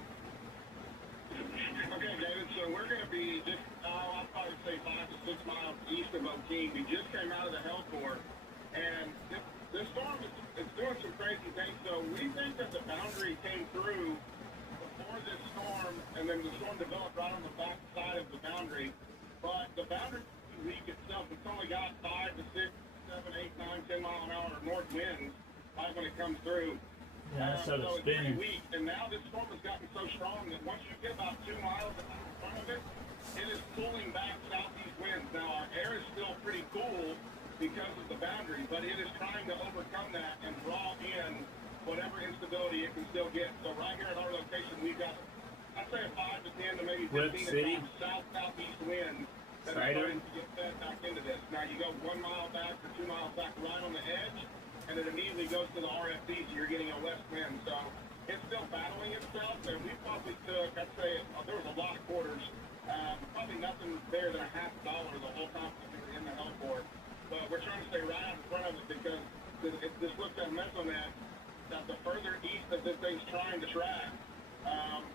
Okay, David, so we're going to be just, I'll probably say 5 to 6 miles east of O'Keene. We just came out of the hail core, and this storm is doing some crazy things. So we think that the boundary came through before this storm, and then the storm developed right on the back side of the boundary. But the boundary week itself, it's only got 5 to 6, 7, 8, 9, 10 mile an hour north winds right when it comes through. Yeah, so it's pretty weak. And now this storm has gotten so strong that once you get about 2 miles in front of it, it is pulling back southeast winds. Now our air is still pretty cool, because of the boundary, but it is trying to overcome that and draw in whatever instability it can still get. So right here at our location, we've got, I'd say, a 5 to 10 to maybe 15 south-southeast wind that is starting to get fed back into this. Now you go 1 mile back or 2 miles back right on the edge, and it immediately goes to the RFD, so you're getting a west wind. So it's still battling itself, and we probably took, I'd say, there was a lot of quarters, probably nothing there than $0.50 the whole time we were in the hellport. But we're trying to stay right out in front of it because this looks at Mesonet that the further east that this thing's trying to track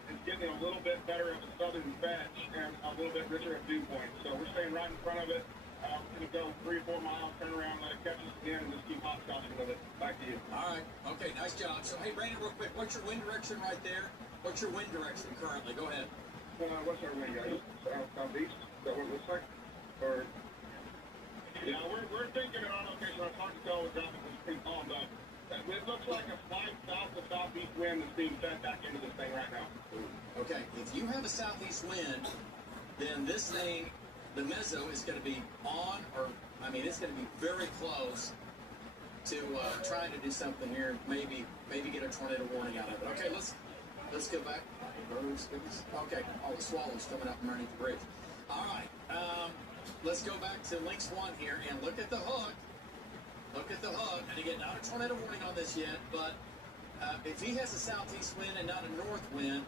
is getting a little bit better of a southern fetch and a little bit richer of dew points. So we're staying right in front of it. We're going to go 3 or 4 miles, turn around, let it catch us again, and just keep hopscotching with it. Back to you. All right. Okay, nice job. So, hey, Brandon, real quick, what's your wind direction right there? What's your wind direction currently? Go ahead. What's our wind, guys? Southeast? Is that what it looks like? Or... Yeah, we're thinking in our location, it's hard to tell with traffic was pretty calm, but it looks like a slight south to southeast wind that's being fed back into this thing right now. Okay, if you have a southeast wind, then this thing, the meso, is going to be on, or, I mean, it's going to be very close to trying to do something here, maybe get a tornado warning out of it. Okay, let's go back. Okay, all the swallows coming up from underneath the bridge. All right, let's go back to Lynx 1 here and look at the hook. Look at the hook. And again, not a tornado warning on this yet, but if he has a southeast wind and not a north wind,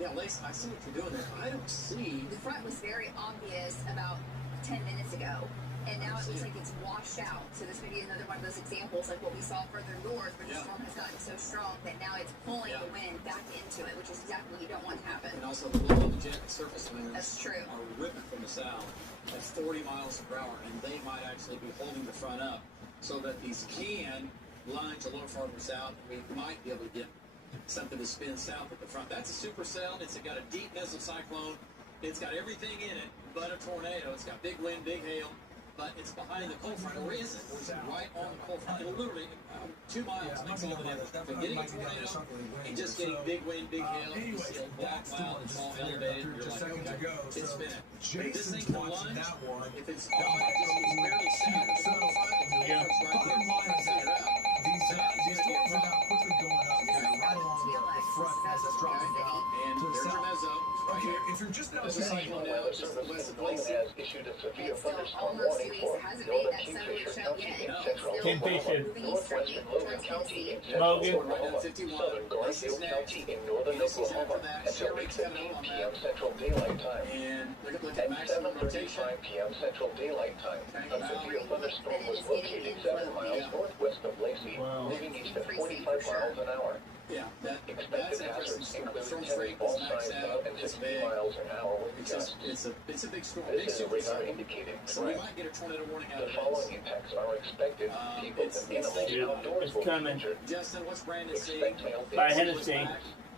yeah, Lace, I see what you're doing there. I don't see. The front was very obvious about 10 minutes ago, and now it looks like it's washed out. So this may be another one of those examples like what we saw further north, where the storm has gotten so strong that now it's pulling the wind back into it, which is exactly what you don't want to happen. And also the low and jet surface winds That's true. are ripping from the south at 40 miles per hour, and they might actually be holding the front up so that these can lines a little farther south. We might be able to get something to spin south at the front. That's a supercell. It's got a deep mesocyclone. It's got everything in it but a tornado. It's got big wind, big hail, but it's behind the cold front. Or is it? Or is it right on the cold front? It'll literally, 2 miles makes all the difference. But getting a tornado and just getting big wind, big hail, you see a black cloud, it's all elevated, you're like, okay, it's spinning. But this thing can lunge, if it's on, it just gets barely south. It's on the front, and the cold front's right here. It's it out. These storms are now quickly going up here, right along the front as it's dropping down and to the there's your south. meso. Right Okay, here. if you're just now There's a saying, cyclone now, it's just west of Lacey. has issued a severe It's still thunderstorm almost warning released. for It hasn't made northern that southerly Kingfisher show County yet. in It's central still Kingfisher. moving easterly northwestern Logan towards County Tennessee. in central Logan. Oklahoma, southern Garfield County in northern Oklahoma until 8:15 p.m. Central Daylight Time. And look At at maximum rotation. 7:35 p.m. Central Daylight Time, a severe thunderstorm was located 7 miles northwest of Lacey, moving east at 45 miles an hour. Yeah, that's Expected hazards interesting. include Storm heavy strength ball is maxed signs out. up and It's 60 big. miles an hour with gusts. It's a big storm. Big This is a super radar storm. indicating So we threat. might get a tornado warning out The of following this. impacts are expected. People it's- and animals it's- outdoors it's will be coming. injured. Justin, what's Brandon seeing? Expect hail By damage, Hennessy.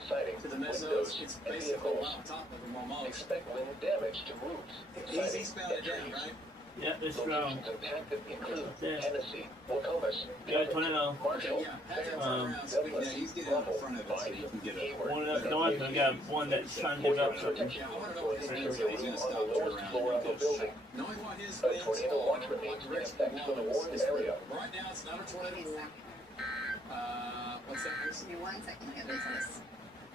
sighting, To the mesos, windows, it's and basically vehicles. on top of them almost. Expect wind damage to roofs, He's siding, eastbound and and down, trees. right? Yep, it's strong. Locations impacted include Yeah. Tennessee, Nokomis, Got a tornado. Marshall, Yeah, have him turn Um, around so we can Douglas, he's getting out in front of it so you can get a... Hayward, One up north, we got one that's trying to dig up something. Yeah, I want to know what his There's winds a are. He's going room to on stop, the turn lowest around, floor of the and building. knowing what his A winds tornado are, watch what remains in direction effect it for the blows, warned is area. right now it's not a tornado warning. What's that, Mason? Give me 1 second. Let me get this.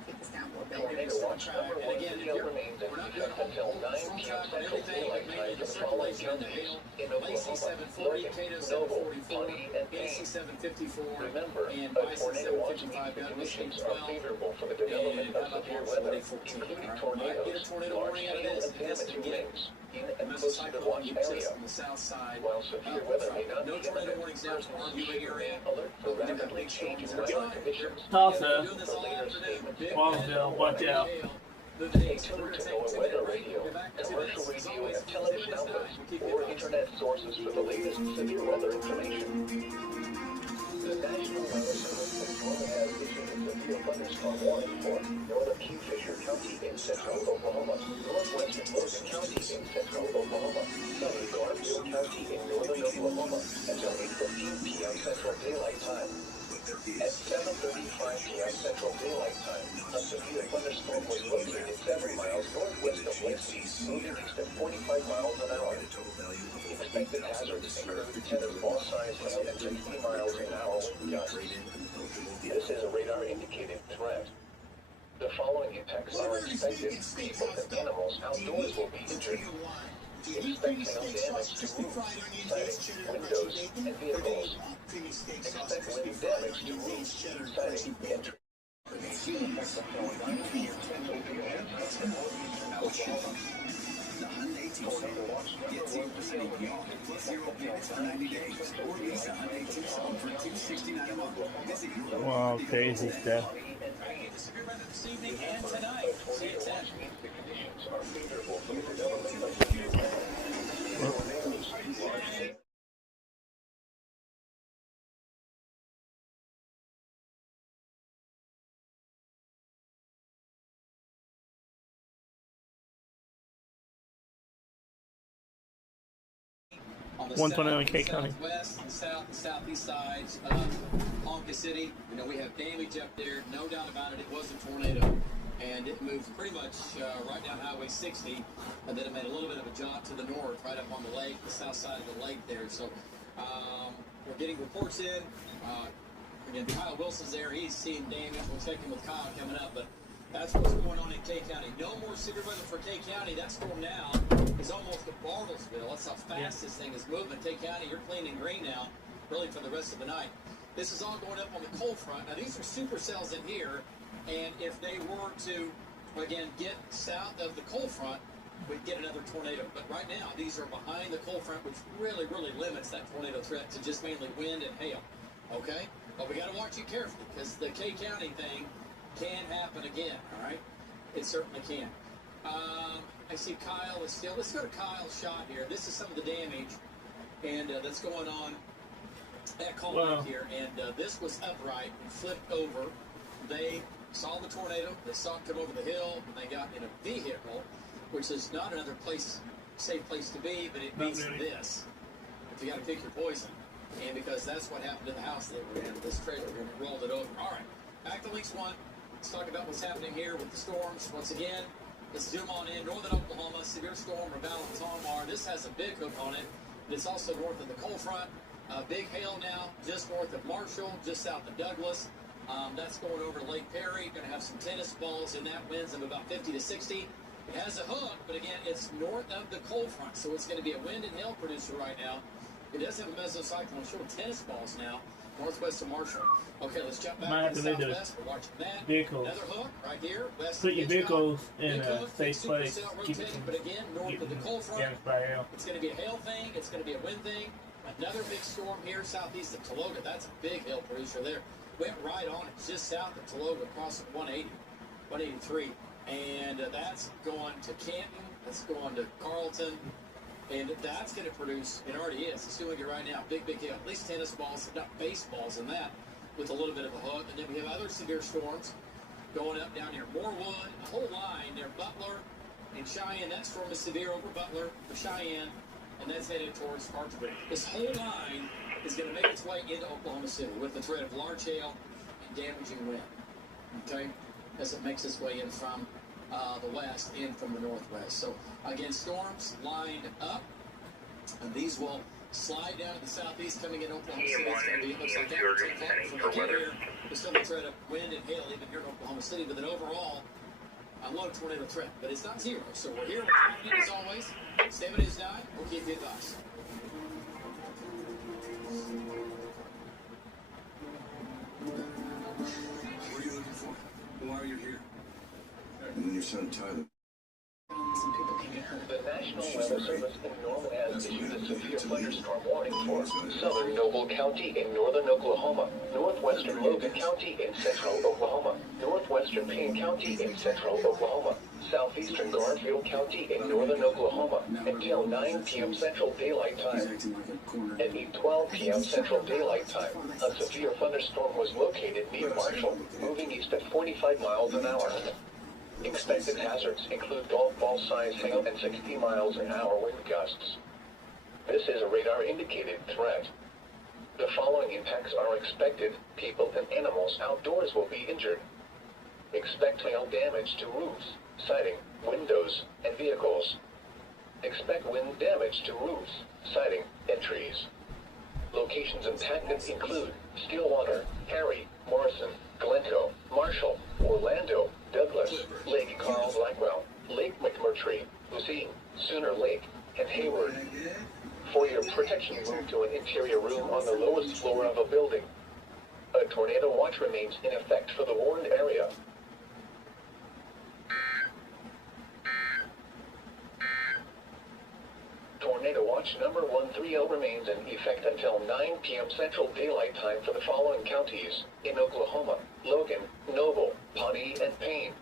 Take this down a little bit. Tornado watch number And 1 again, video you're- remains in we're not doing effect a until whole 9 storm p.m. track on Central everything, Daylight but mainly Time the for the following circulation and the counties hail. in Lacey Oklahoma, 740, Morgan, Cato Noble, 744, Pawnee, and AC Payne. 754, Remember, and a Bison tornado watch 755, means the got conditions Michigan are 12, favorable for the and development how of about severe here, weather, 14, including right? Might tornadoes, get a tornado large warning out of hail, this, and and this damaging can get winds in the and close to the mesocyclone watch you test area. on the south side. While severe weather may not No be tornado imminent, warnings now for our UA area. alert for But we've got rapidly big changing storms weather outside. conditions. Tulsa, We're doing this all afternoon. Big Walsville, wind, watch big out. hail. We're Stay going to tuned to take NOAA 2 Weather minute break. Radio, We'll get back to commercial this. As radio, always, and television it's outlets, we'll keep you or up. internet sources for the latest severe weather information. The National Weather Service has issued a severe thunderstorm warning for northern Kingfisher County in central Oklahoma, northwestern Morgan County in central Oklahoma, southern Garfield County in northern Oklahoma until 8:15 p.m. Central Daylight Time. At 7:35 p.m. Central Daylight Time, a severe thunderstorm was located 7 miles northwest of Lansing, moving east at 45 miles an hour. Expected hazards include tennis ball-sized hail and 60 miles an hour wind gusts. This is a radar-indicated threat. The following impacts are expected. People and animals outdoors will be injured. Expect hail damage to roofs, siding, windows, and vehicles. Expect wind damage to roofs, siding, and trees. Get 0% APR, plus 0 payments for 90 days, or lease a Hyundai Tucson for $269 a month. Visit your Wow, crazy stuff. this evening and tonight. See you at 10. On the 129 K County. Southwest, the south, and southeast sides of Ponca City. You know, we have damage up there, no doubt about it. It was a tornado, and it moved pretty much right down Highway 60, and then it made a little bit of a jaunt to the north, right up on the lake, the south side of the lake there. So we're getting reports in. Again, Kyle Wilson's there. He's seeing damage. We'll check in with Kyle coming up, but that's what's going on in K County. No more severe weather for K County. That storm now is almost at Bartlesville. That's how fast this thing is moving. K County, you're clean and green now, really for the rest of the night. This is all going up on the cold front. Now, these are supercells in here, and if they were to, again, get south of the cold front, we'd get another tornado. But right now, these are behind the cold front, which really, really limits that tornado threat to just mainly wind and hail. Okay? But we got to watch it carefully, because the K County thing can happen again, all right? It certainly can. I see Kyle is still. Let's go to Kyle's shot here. This is some of the damage and that's going on at Cold Lake here. And this was upright and flipped over. They saw the tornado. They saw it come over the hill. And they got in a vehicle, which is not another safe place to be, but it beats this. If you got to pick your poison. And because that's what happened to the house they were in, this trailer, and it rolled it over. All right, back to Links 1. Let's talk about what's happening here with the storms. Once again, let's zoom on in. Northern Oklahoma, severe storm, Raval and Tomar. This has a big hook on it, but it's also north of the cold front. Big hail now, just north of Marshall, just south of Douglas. That's going over Lake Perry. Going to have some tennis balls in that, winds of about 50 to 60. It has a hook, but again, it's north of the cold front, so it's going to be a wind and hail producer right now. It does have a mesocyclone showing tennis balls now, northwest of Marshall. Okay, let's jump back to the southwest. We're watching that. Vehicles. Another hook right here. West Put your vehicles in a safe super place. cell rotating, but again, north of the cold front. It's going to be a hail thing. It's going to be a wind thing. Another big storm here southeast of Tologa. That's a big hail producer there. Went right on it, just south of Tologa, across 180, 183. And that's going to Canton. That's going to Carlton. And that's going to produce, it already is, it's doing it right now, big hail, at least tennis balls, not baseballs in that, with a little bit of a hook. And then we have other severe storms going up down near Morewood, the whole line near Butler and Cheyenne. That storm is severe over Butler for Cheyenne, and that's headed towards Archbald. This whole line is going to make its way into Oklahoma City with the threat of large hail and damaging wind, okay, as it makes its way in from the west and from the northwest. So again, storms lined up, and these will slide down to the southeast, coming in Oklahoma City. It looks like that from the carrier. There's still a threat of wind and hail even here in Oklahoma City, but then overall, a low tornado threat. But it's not zero. So we're here with you as always. Stay with News 9. We'll keep you advised. What are you looking for? Why are you here? And your son Tyler. Some people can get hurt. The National Weather Service in Norman has issued a severe thunderstorm warning for southern Noble County in northern Oklahoma, northwestern Logan County in central Oklahoma, northwestern Payne County in central Oklahoma, southeastern Garfield County in northern Oklahoma until 9 p.m. Central Daylight Time. At 8:12 p.m. Central Daylight Time, a severe thunderstorm was located near Marshall, moving east at 45 miles an hour. Expected hazards include golf ball-sized hail and 60 miles an hour wind gusts. This is a radar-indicated threat. The following impacts are expected. People and animals outdoors will be injured. Expect hail damage to roofs, siding, windows, and vehicles. Expect wind damage to roofs, siding, and trees. Locations impacted include Stillwater, Harry, Morrison, Glencoe, Marshall, Orlando, Douglas, Lake Carl Blackwell, Lake McMurtry, Lucine, Sooner Lake, and Hayward. For your protection, move to an interior room on the lowest floor of a building. A tornado watch remains in effect for the warned area. Tornado watch number 130 remains in effect until 9 p.m. Central Daylight Time for the following counties in Oklahoma: Logan, Noble, Pawnee, and Payne.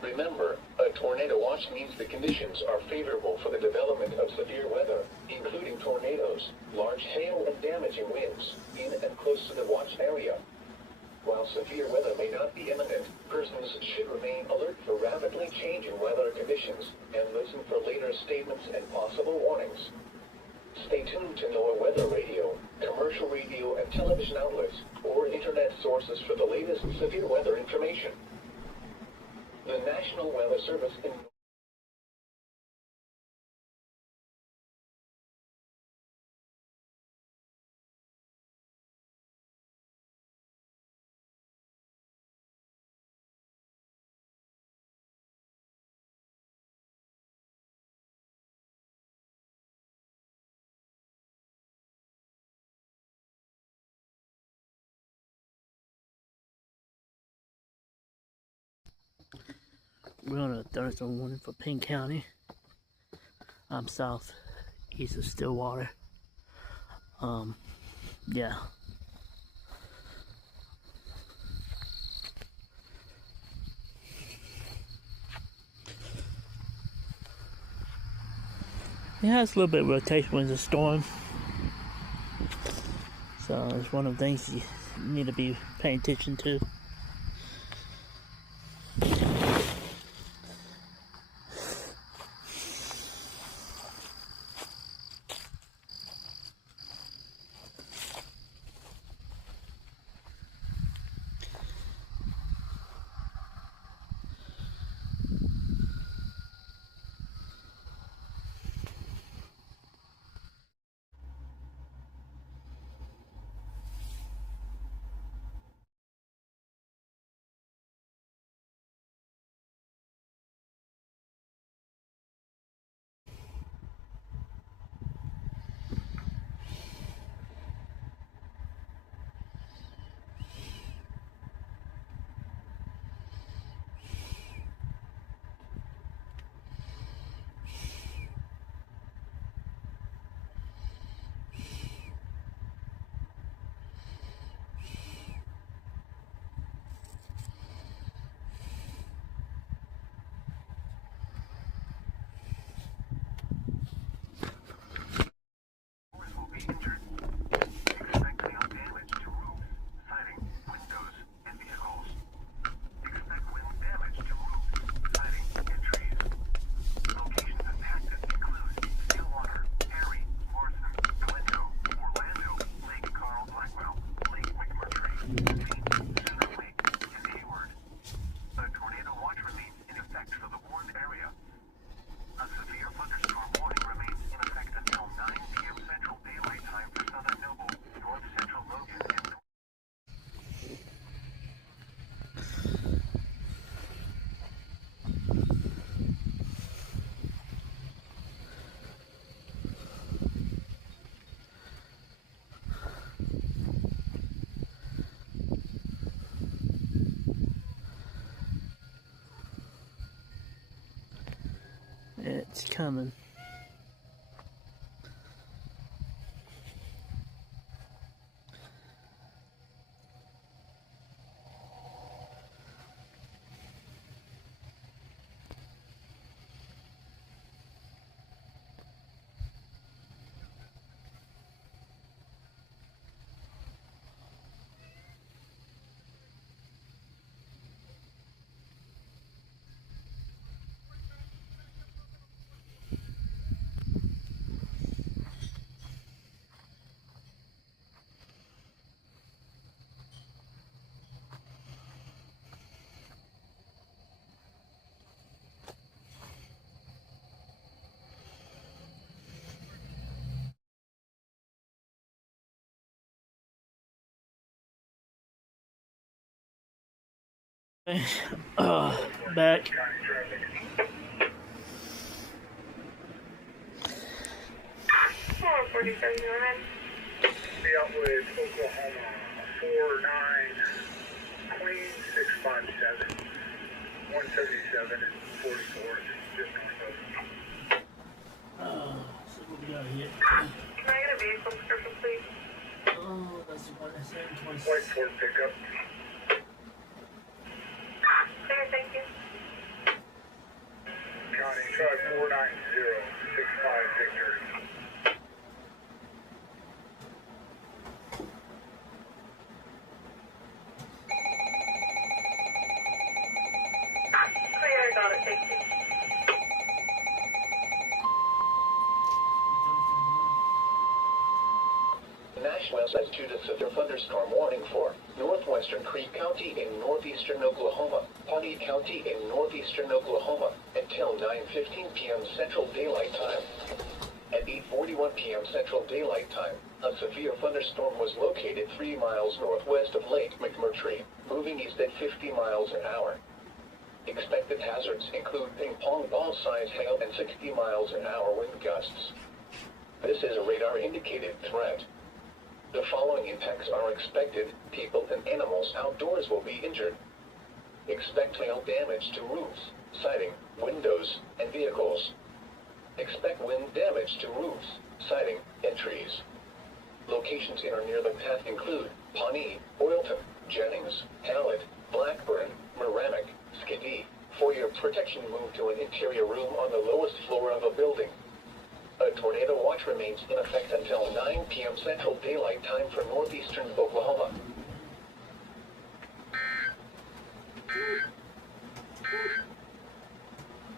Remember, a tornado watch means the conditions are favorable for the development of severe weather, including tornadoes, large hail, and damaging winds, in and close to the watch area. While severe weather may not be imminent, persons should remain alert for rapidly changing weather conditions and listen for later statements and possible warnings. Stay tuned to NOAA Weather Radio, commercial radio and television outlets, or internet sources for the latest severe weather information. The National Weather Service in We're on a Thursday morning for Payne County. I'm south east of Stillwater. Yeah. It has a little bit of rotation when it's a storm. So it's one of the things you need to be paying attention to. It's coming. Back. Be out with Oklahoma 49 Queen 657 177 and 44 just north of. So what we got here? Can I get a vehicle description, please? Oh, that's what I said. White Ford pickup. Okay, thank you. County truck 49065 Victor. Clear, got it, thank you. National altitude of severe thunderstorm warning for northwestern Creek County in northeastern Oklahoma, Pawnee County in northeastern Oklahoma, until 9:15 p.m. Central Daylight Time. At 8:41 p.m. Central Daylight Time, a severe thunderstorm was located 3 miles northwest of Lake McMurtry, moving east at 50 miles an hour. Expected hazards include ping-pong ball-sized hail and 60 miles an hour wind gusts. This is a radar-indicated threat. The following impacts are expected. People and animals outdoors will be injured. Expect hail damage to roofs, siding, windows, and vehicles. Expect wind damage to roofs, siding, and trees. Locations in or near the path include Pawnee, Oilton, Jennings, Hallett, Blackburn, Merrimack, Skidee. For your protection, move to an interior room on the lowest floor of a building. A tornado watch remains in effect until 9 p.m. Central Daylight Time for northeastern Oklahoma.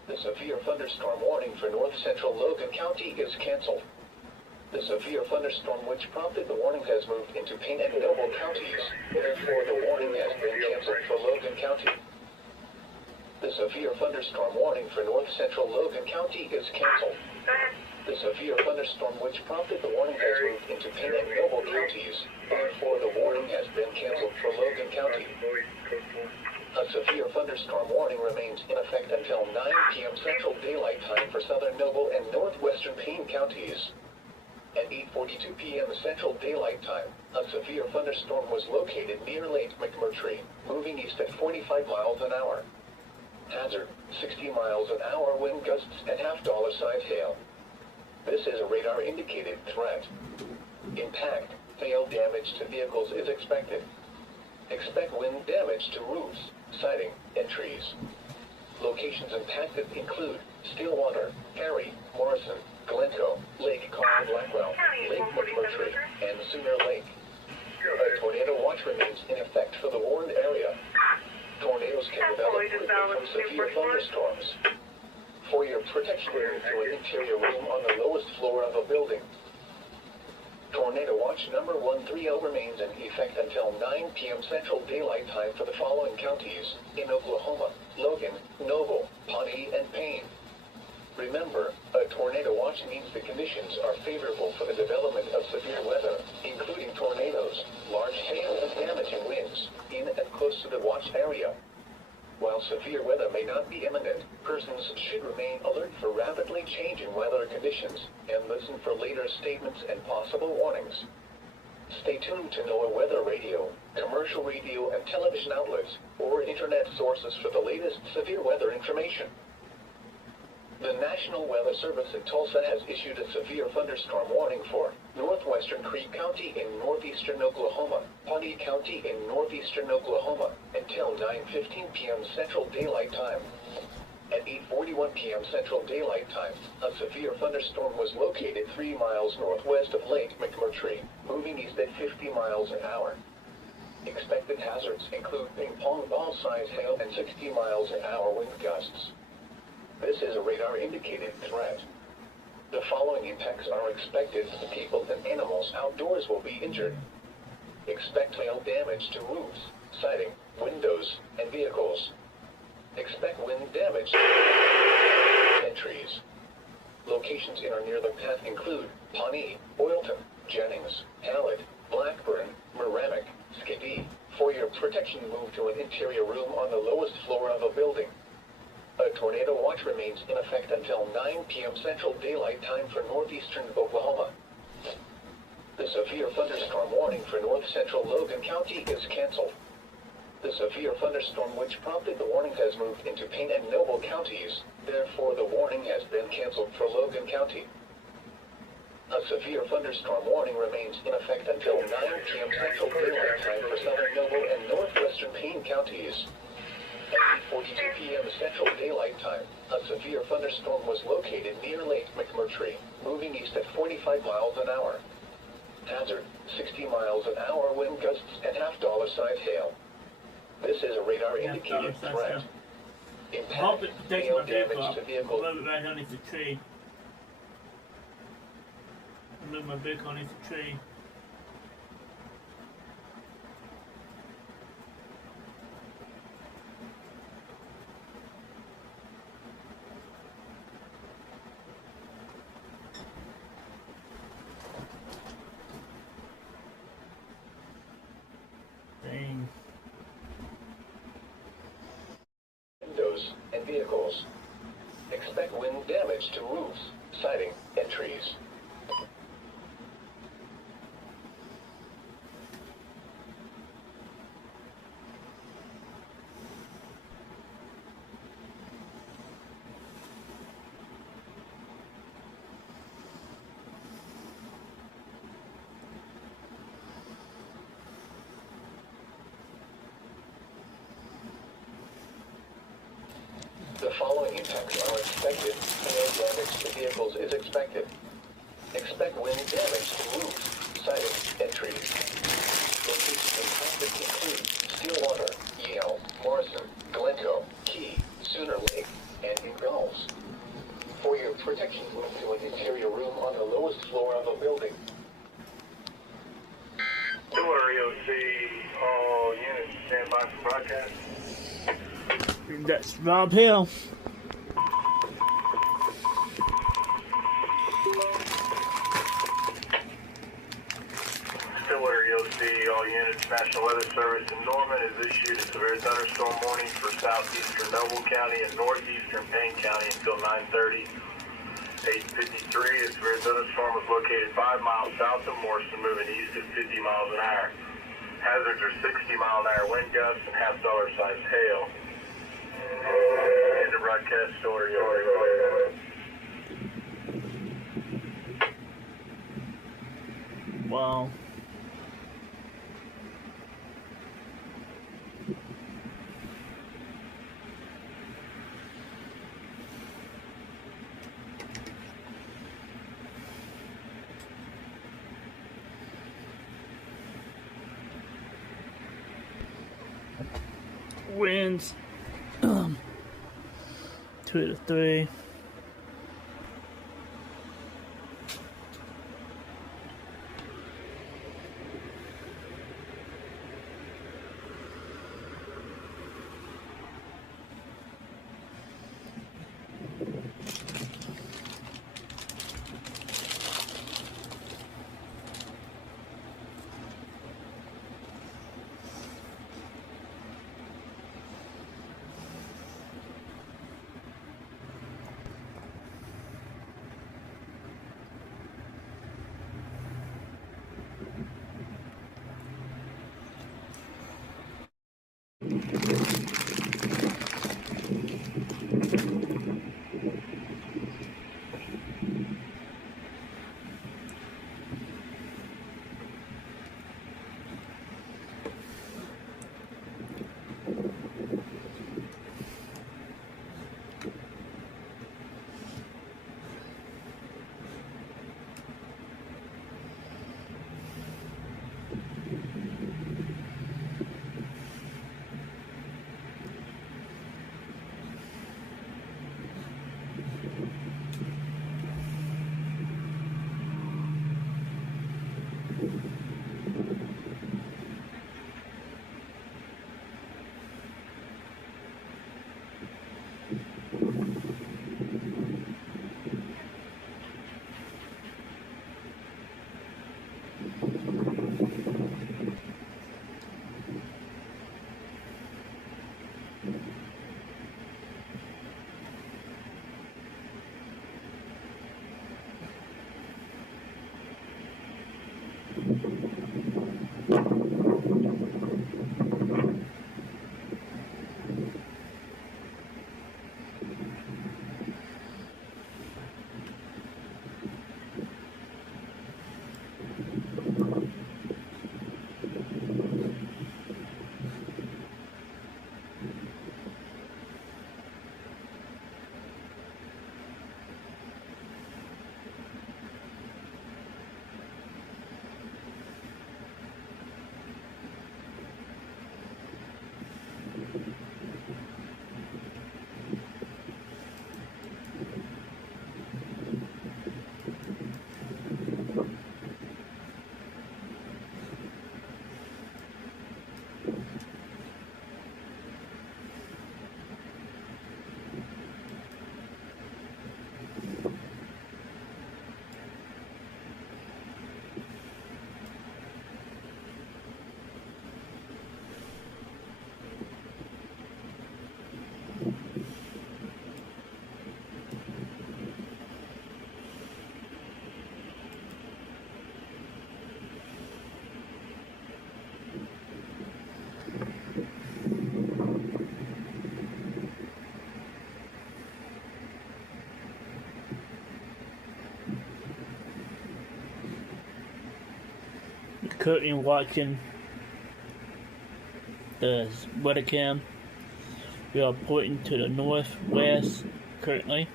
The severe thunderstorm warning for north central Logan County is canceled. The severe thunderstorm which prompted the warning has moved into Payne and Noble counties, therefore the warning has been canceled for Logan County. The severe thunderstorm warning for north central Logan County is canceled. The severe thunderstorm which prompted the warning has moved into Payne and Noble counties, therefore the warning has been canceled for Logan County. A severe thunderstorm warning remains in effect until 9 p.m. Central Daylight Time for southern Noble and northwestern Payne counties. At 8:42 p.m. Central Daylight Time, a severe thunderstorm was located near Lake McMurtry, moving east at 45 miles an hour. Hazard, 60 miles an hour wind gusts and half-dollar-size hail. This is a radar-indicated threat. Impact, hail damage to vehicles is expected. Expect wind damage to roofs, siding, and trees. Locations impacted include Stillwater, Perry, Morrison, Glencoe, Lake Carl Blackwell, Lake McMurtry, and Sooner Lake. A tornado watch remains in effect for the warned area. Tornadoes can develop quickly from severe thunderstorms. For your protection, move to an interior room on the lowest floor of a building. Tornado watch number 130 remains in effect until 9 p.m. Central Daylight Time for the following counties in Oklahoma: Logan, Noble, Pawnee, and Payne. Remember, a tornado watch means the conditions are favorable for the development of severe weather, including tornadoes, large hail, and damaging winds, in and close to the watch area. While severe weather may not be imminent, persons should remain alert for rapidly changing weather conditions and listen for later statements and possible warnings. Stay tuned to NOAA Weather Radio, commercial radio and television outlets, or internet sources for the latest severe weather information. The National Weather Service in Tulsa has issued a severe thunderstorm warning for northwestern Creek County in northeastern Oklahoma, Pawnee County in northeastern Oklahoma, until 9:15 p.m. Central Daylight Time. At 8:41 p.m. Central Daylight Time, a severe thunderstorm was located 3 miles northwest of Lake McMurtry, moving east at 50 miles an hour. Expected hazards include ping-pong ball-sized hail and 60 miles an hour wind gusts. This is a radar-indicated threat. The following impacts are expected. People and animals outdoors will be injured. Expect hail damage to roofs, siding, windows, and vehicles. Expect wind damage and trees. Locations in or near the path include Pawnee, Oilton, Jennings, Hallett, Blackburn, Merrimack, Skidee. For your protection, move to an interior room on the lowest floor of a building. A tornado watch remains in effect until 9 p.m. Central Daylight Time for northeastern Oklahoma. The severe thunderstorm warning for north central Logan County is canceled. The severe thunderstorm which prompted the warning has moved into Payne and Noble counties. Therefore, the warning has been canceled for Logan County. A severe thunderstorm warning remains in effect until 9 p.m. Central Daylight Time for southern Noble and northwestern Payne counties. At 8:42 p.m. Central Daylight Time, a severe thunderstorm was located near Lake McMurtry, moving east at 45 miles an hour. Hazard, 60 miles an hour wind gusts and half-dollar-size hail. This is a radar-indicated threat. Hope it protects my vehicle. Damage to vehicles. Move it back underneath the tree. Move my vehicle underneath the tree. Dang. Windows and vehicles. Expect wind damage to roofs, siding, and trees. The following impacts are expected. Hail damage to vehicles is expected. Expect wind damage to roofs, siding, and trees. Locations impacted include Stillwater, Yale, Morrison, Glencoe, Key, Sooner Lake, and in Gulls. For your protection, move to an interior room on the lowest floor of a building. Stillwater EOC, all units stand by for broadcast. That's Rob Hill. Stillwater EOC, all units, National Weather Service in Norman has issued a severe thunderstorm warning for southeastern Noble County and northeastern Payne County until 9:30. 8:53, a severe thunderstorm was located 5 miles south of Morrison, moving east at 50 miles an hour. Hazards are 60-mile-an-hour wind gusts and half-dollar-sized hail. End of broadcast story. Wow. Winds 2 to 3. currently watching the weather cam. We are pointing to the northwest currently.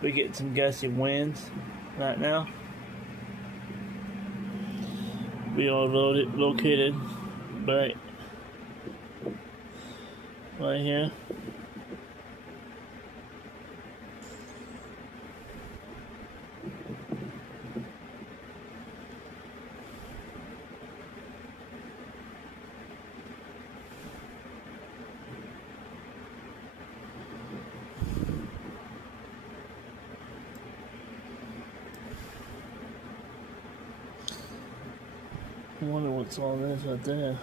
We get some gusty winds right now. We are located right here. I wonder what's all this right there.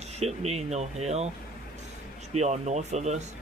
Should be no hill. Should be all north of us.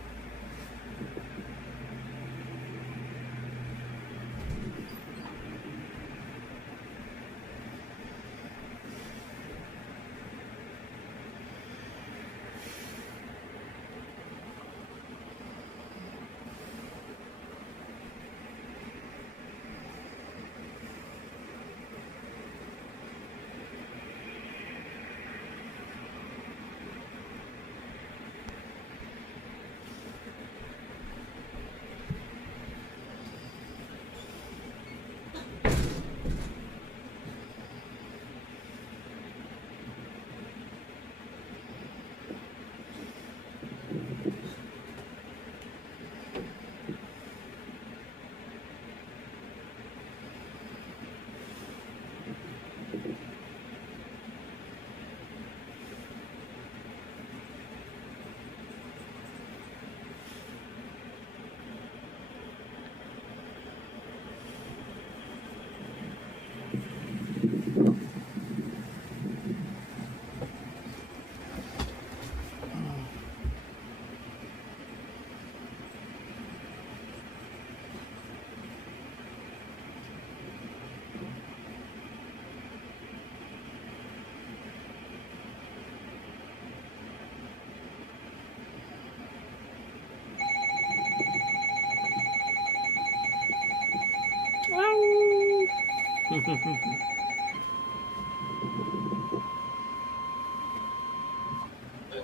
The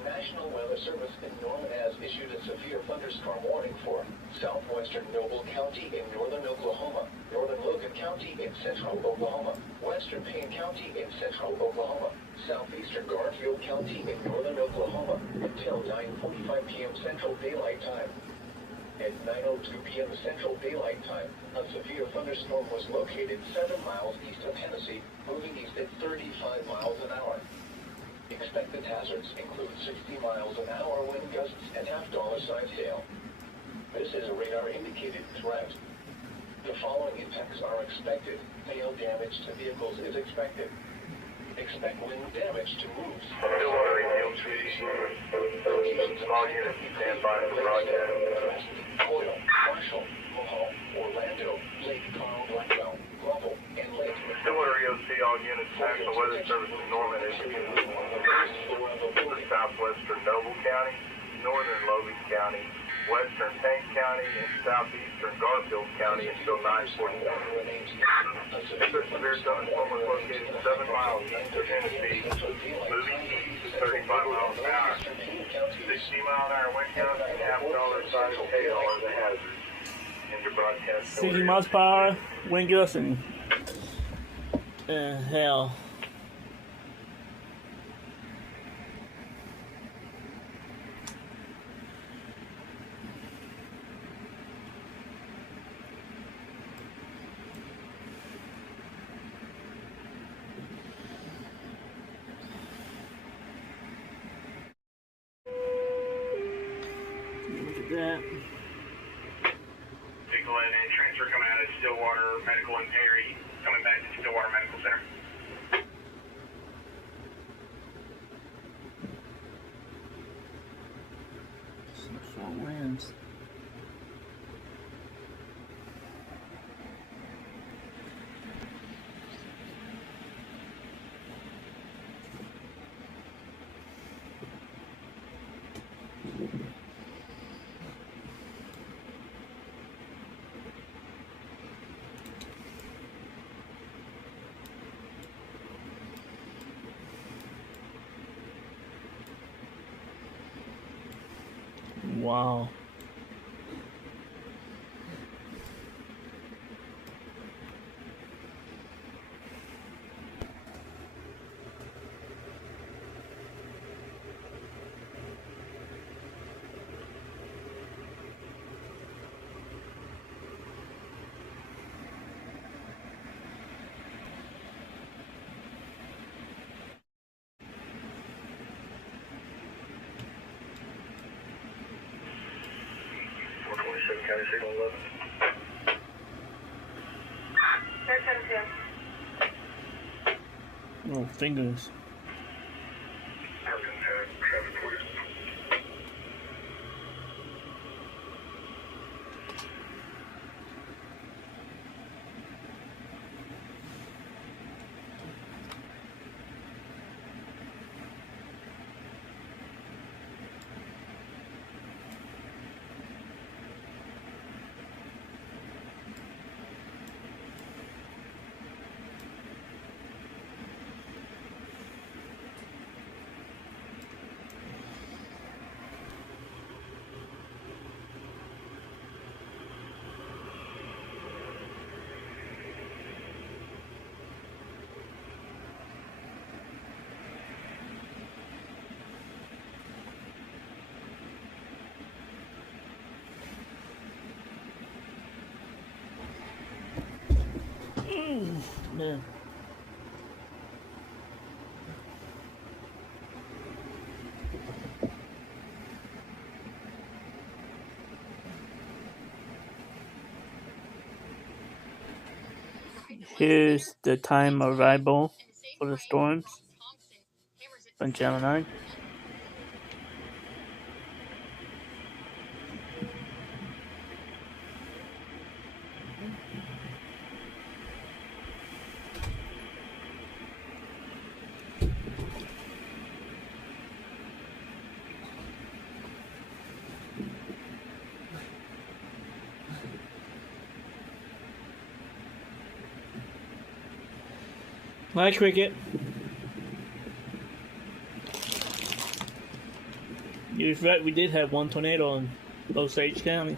National Weather Service in Norman has issued a severe thunderstorm warning for southwestern Noble County in northern Oklahoma, northern Logan County in central Oklahoma, western Payne County in central Oklahoma, southeastern Garfield County in northern Oklahoma until 9:45 p.m. Central Daylight Time. At 9:02 p.m. Central Daylight Time, a severe thunderstorm was located 7 miles east of Tennessee, moving east at 35 miles an hour. Expected hazards include 60 miles an hour wind gusts and half-dollar-sized hail. This is a radar-indicated threat. The following impacts are expected. Hail damage to vehicles is expected. Expect wind damage to roofs. Stillwater ATL Locations all units stand by for broadcast. Coyle, Marshall, Mohawk, Orlando, Lake Carl, Blackwell, Grumble, and Lake Stillwater EOC, all units, National Weather Service in Norman issued for southwestern Noble County, northern Logan County, western Payne County, and southeastern Garfield County until 9:41. This severe thunderstorm was located 7 miles east of Tennessee, moving east at 35 miles an hour. 60-mile-an-hour wind gusts and half-dollar-sized hail are the hazards. Into broadcast. 60 miles per hour, wind gusts and hail. Look at that. Vehicle and transfer coming out of Stillwater, Medical and Perry. coming back to Stillwater Medical Center. Some strong winds. Wow. County Signal 11. 1072. Oh, fingers. Man. Here's the time arrival for the storms on Channel 9. Hi, Cricket. You was right, we did have one tornado in Osage County.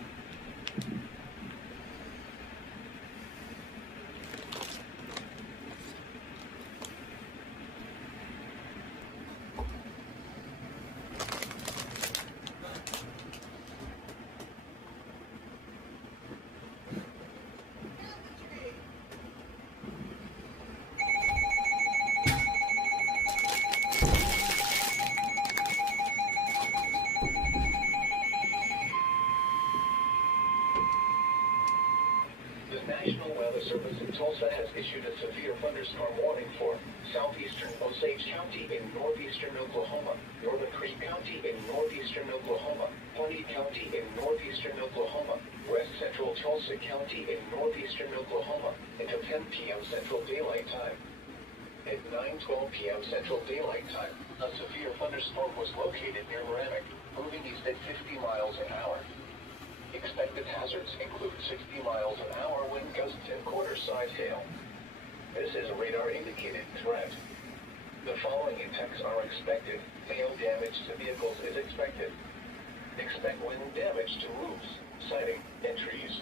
The National Weather Service in Tulsa has issued a severe thunderstorm warning for southeastern Osage County in northeastern Oklahoma, Northern Creek County in northeastern Oklahoma, Pawnee County in northeastern Oklahoma, west central Tulsa County in northeastern Oklahoma, until 10 p.m. Central Daylight Time. At 9:12 p.m. Central Daylight Time, a severe thunderstorm was located near Merrimack, moving east at 50 miles an hour. Expected hazards include 60 miles an hour wind gusts and quarter-size hail. This is a radar-indicated threat. The following impacts are expected. Hail damage to vehicles is expected. Expect wind damage to roofs, siding, and trees.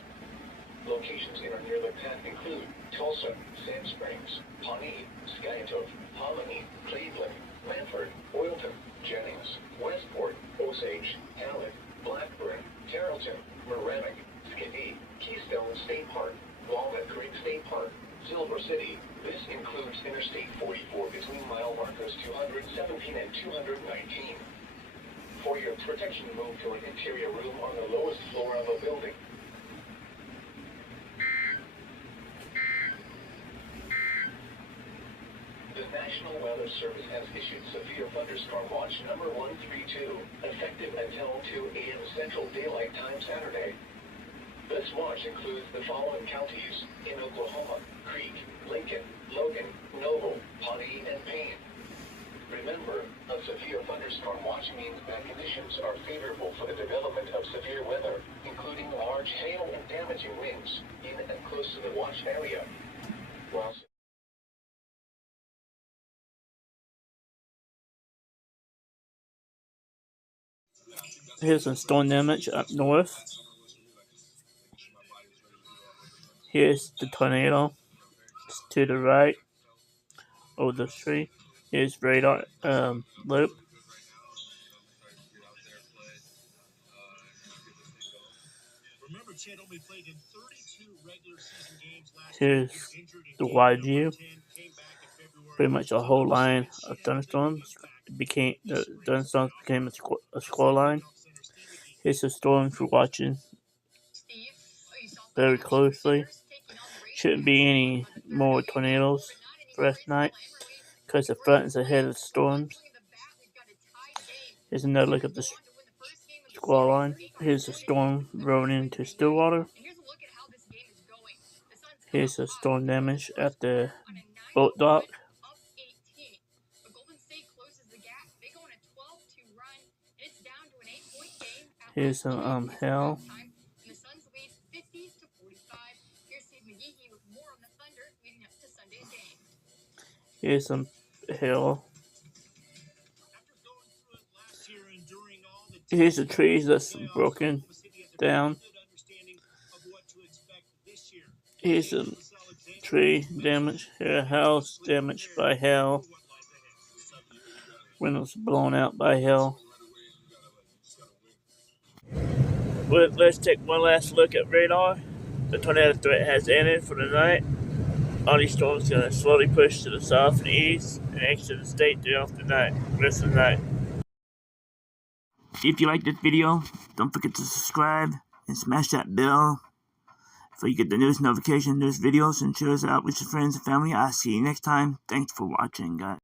Locations in or near the path include Tulsa, Sand Springs, Pawnee, Skytoke, Hominy, Cleveland, Lanford, Oilton, Jennings, Westport, Osage, Halleck, Blackburn, Carrollton, Merrimack, Skippy, Keystone State Park, Walnut Creek State Park, Silver City. This includes Interstate 44 between mile markers 217 and 219. For your protection, move to an interior room on the lowest floor of a building. Service has issued severe thunderstorm watch number 132, effective until 2 a.m. Central Daylight Time Saturday. This watch includes the following counties in Oklahoma: Creek, Lincoln, Logan, Noble, Pawnee, and Payne. Remember, a severe thunderstorm watch means that conditions are favorable for the development of severe weather, including large hail and damaging winds in and close to the watch area. While here's some storm damage up north. Here's the tornado. It's to the right over the tree. Here's radar loop. Here's the wide view. Pretty much a whole line of thunderstorms. The thunderstorms became a squall line. Here's the storms we're watching very closely. Shouldn't be any more tornadoes for us tonight because the front is ahead of the storms. Here's another look at the squall line. Here's a storm rolling into Stillwater. Here's the storm damage at the boat dock. Here's some hail. Here's some hail. Here's the trees that's broken down. Here's some tree damage. Here, a house damaged by hail. Windows blown out by hail. But let's take one last look at radar. The tornado threat has ended for the night. All these storms are going to slowly push to the south and east and exit the state throughout the night, rest of the night. If you like this video, don't forget to subscribe and smash that bell so you get the newest notification, newest videos, and share us out with your friends and family. I'll see you next time. Thanks for watching, guys.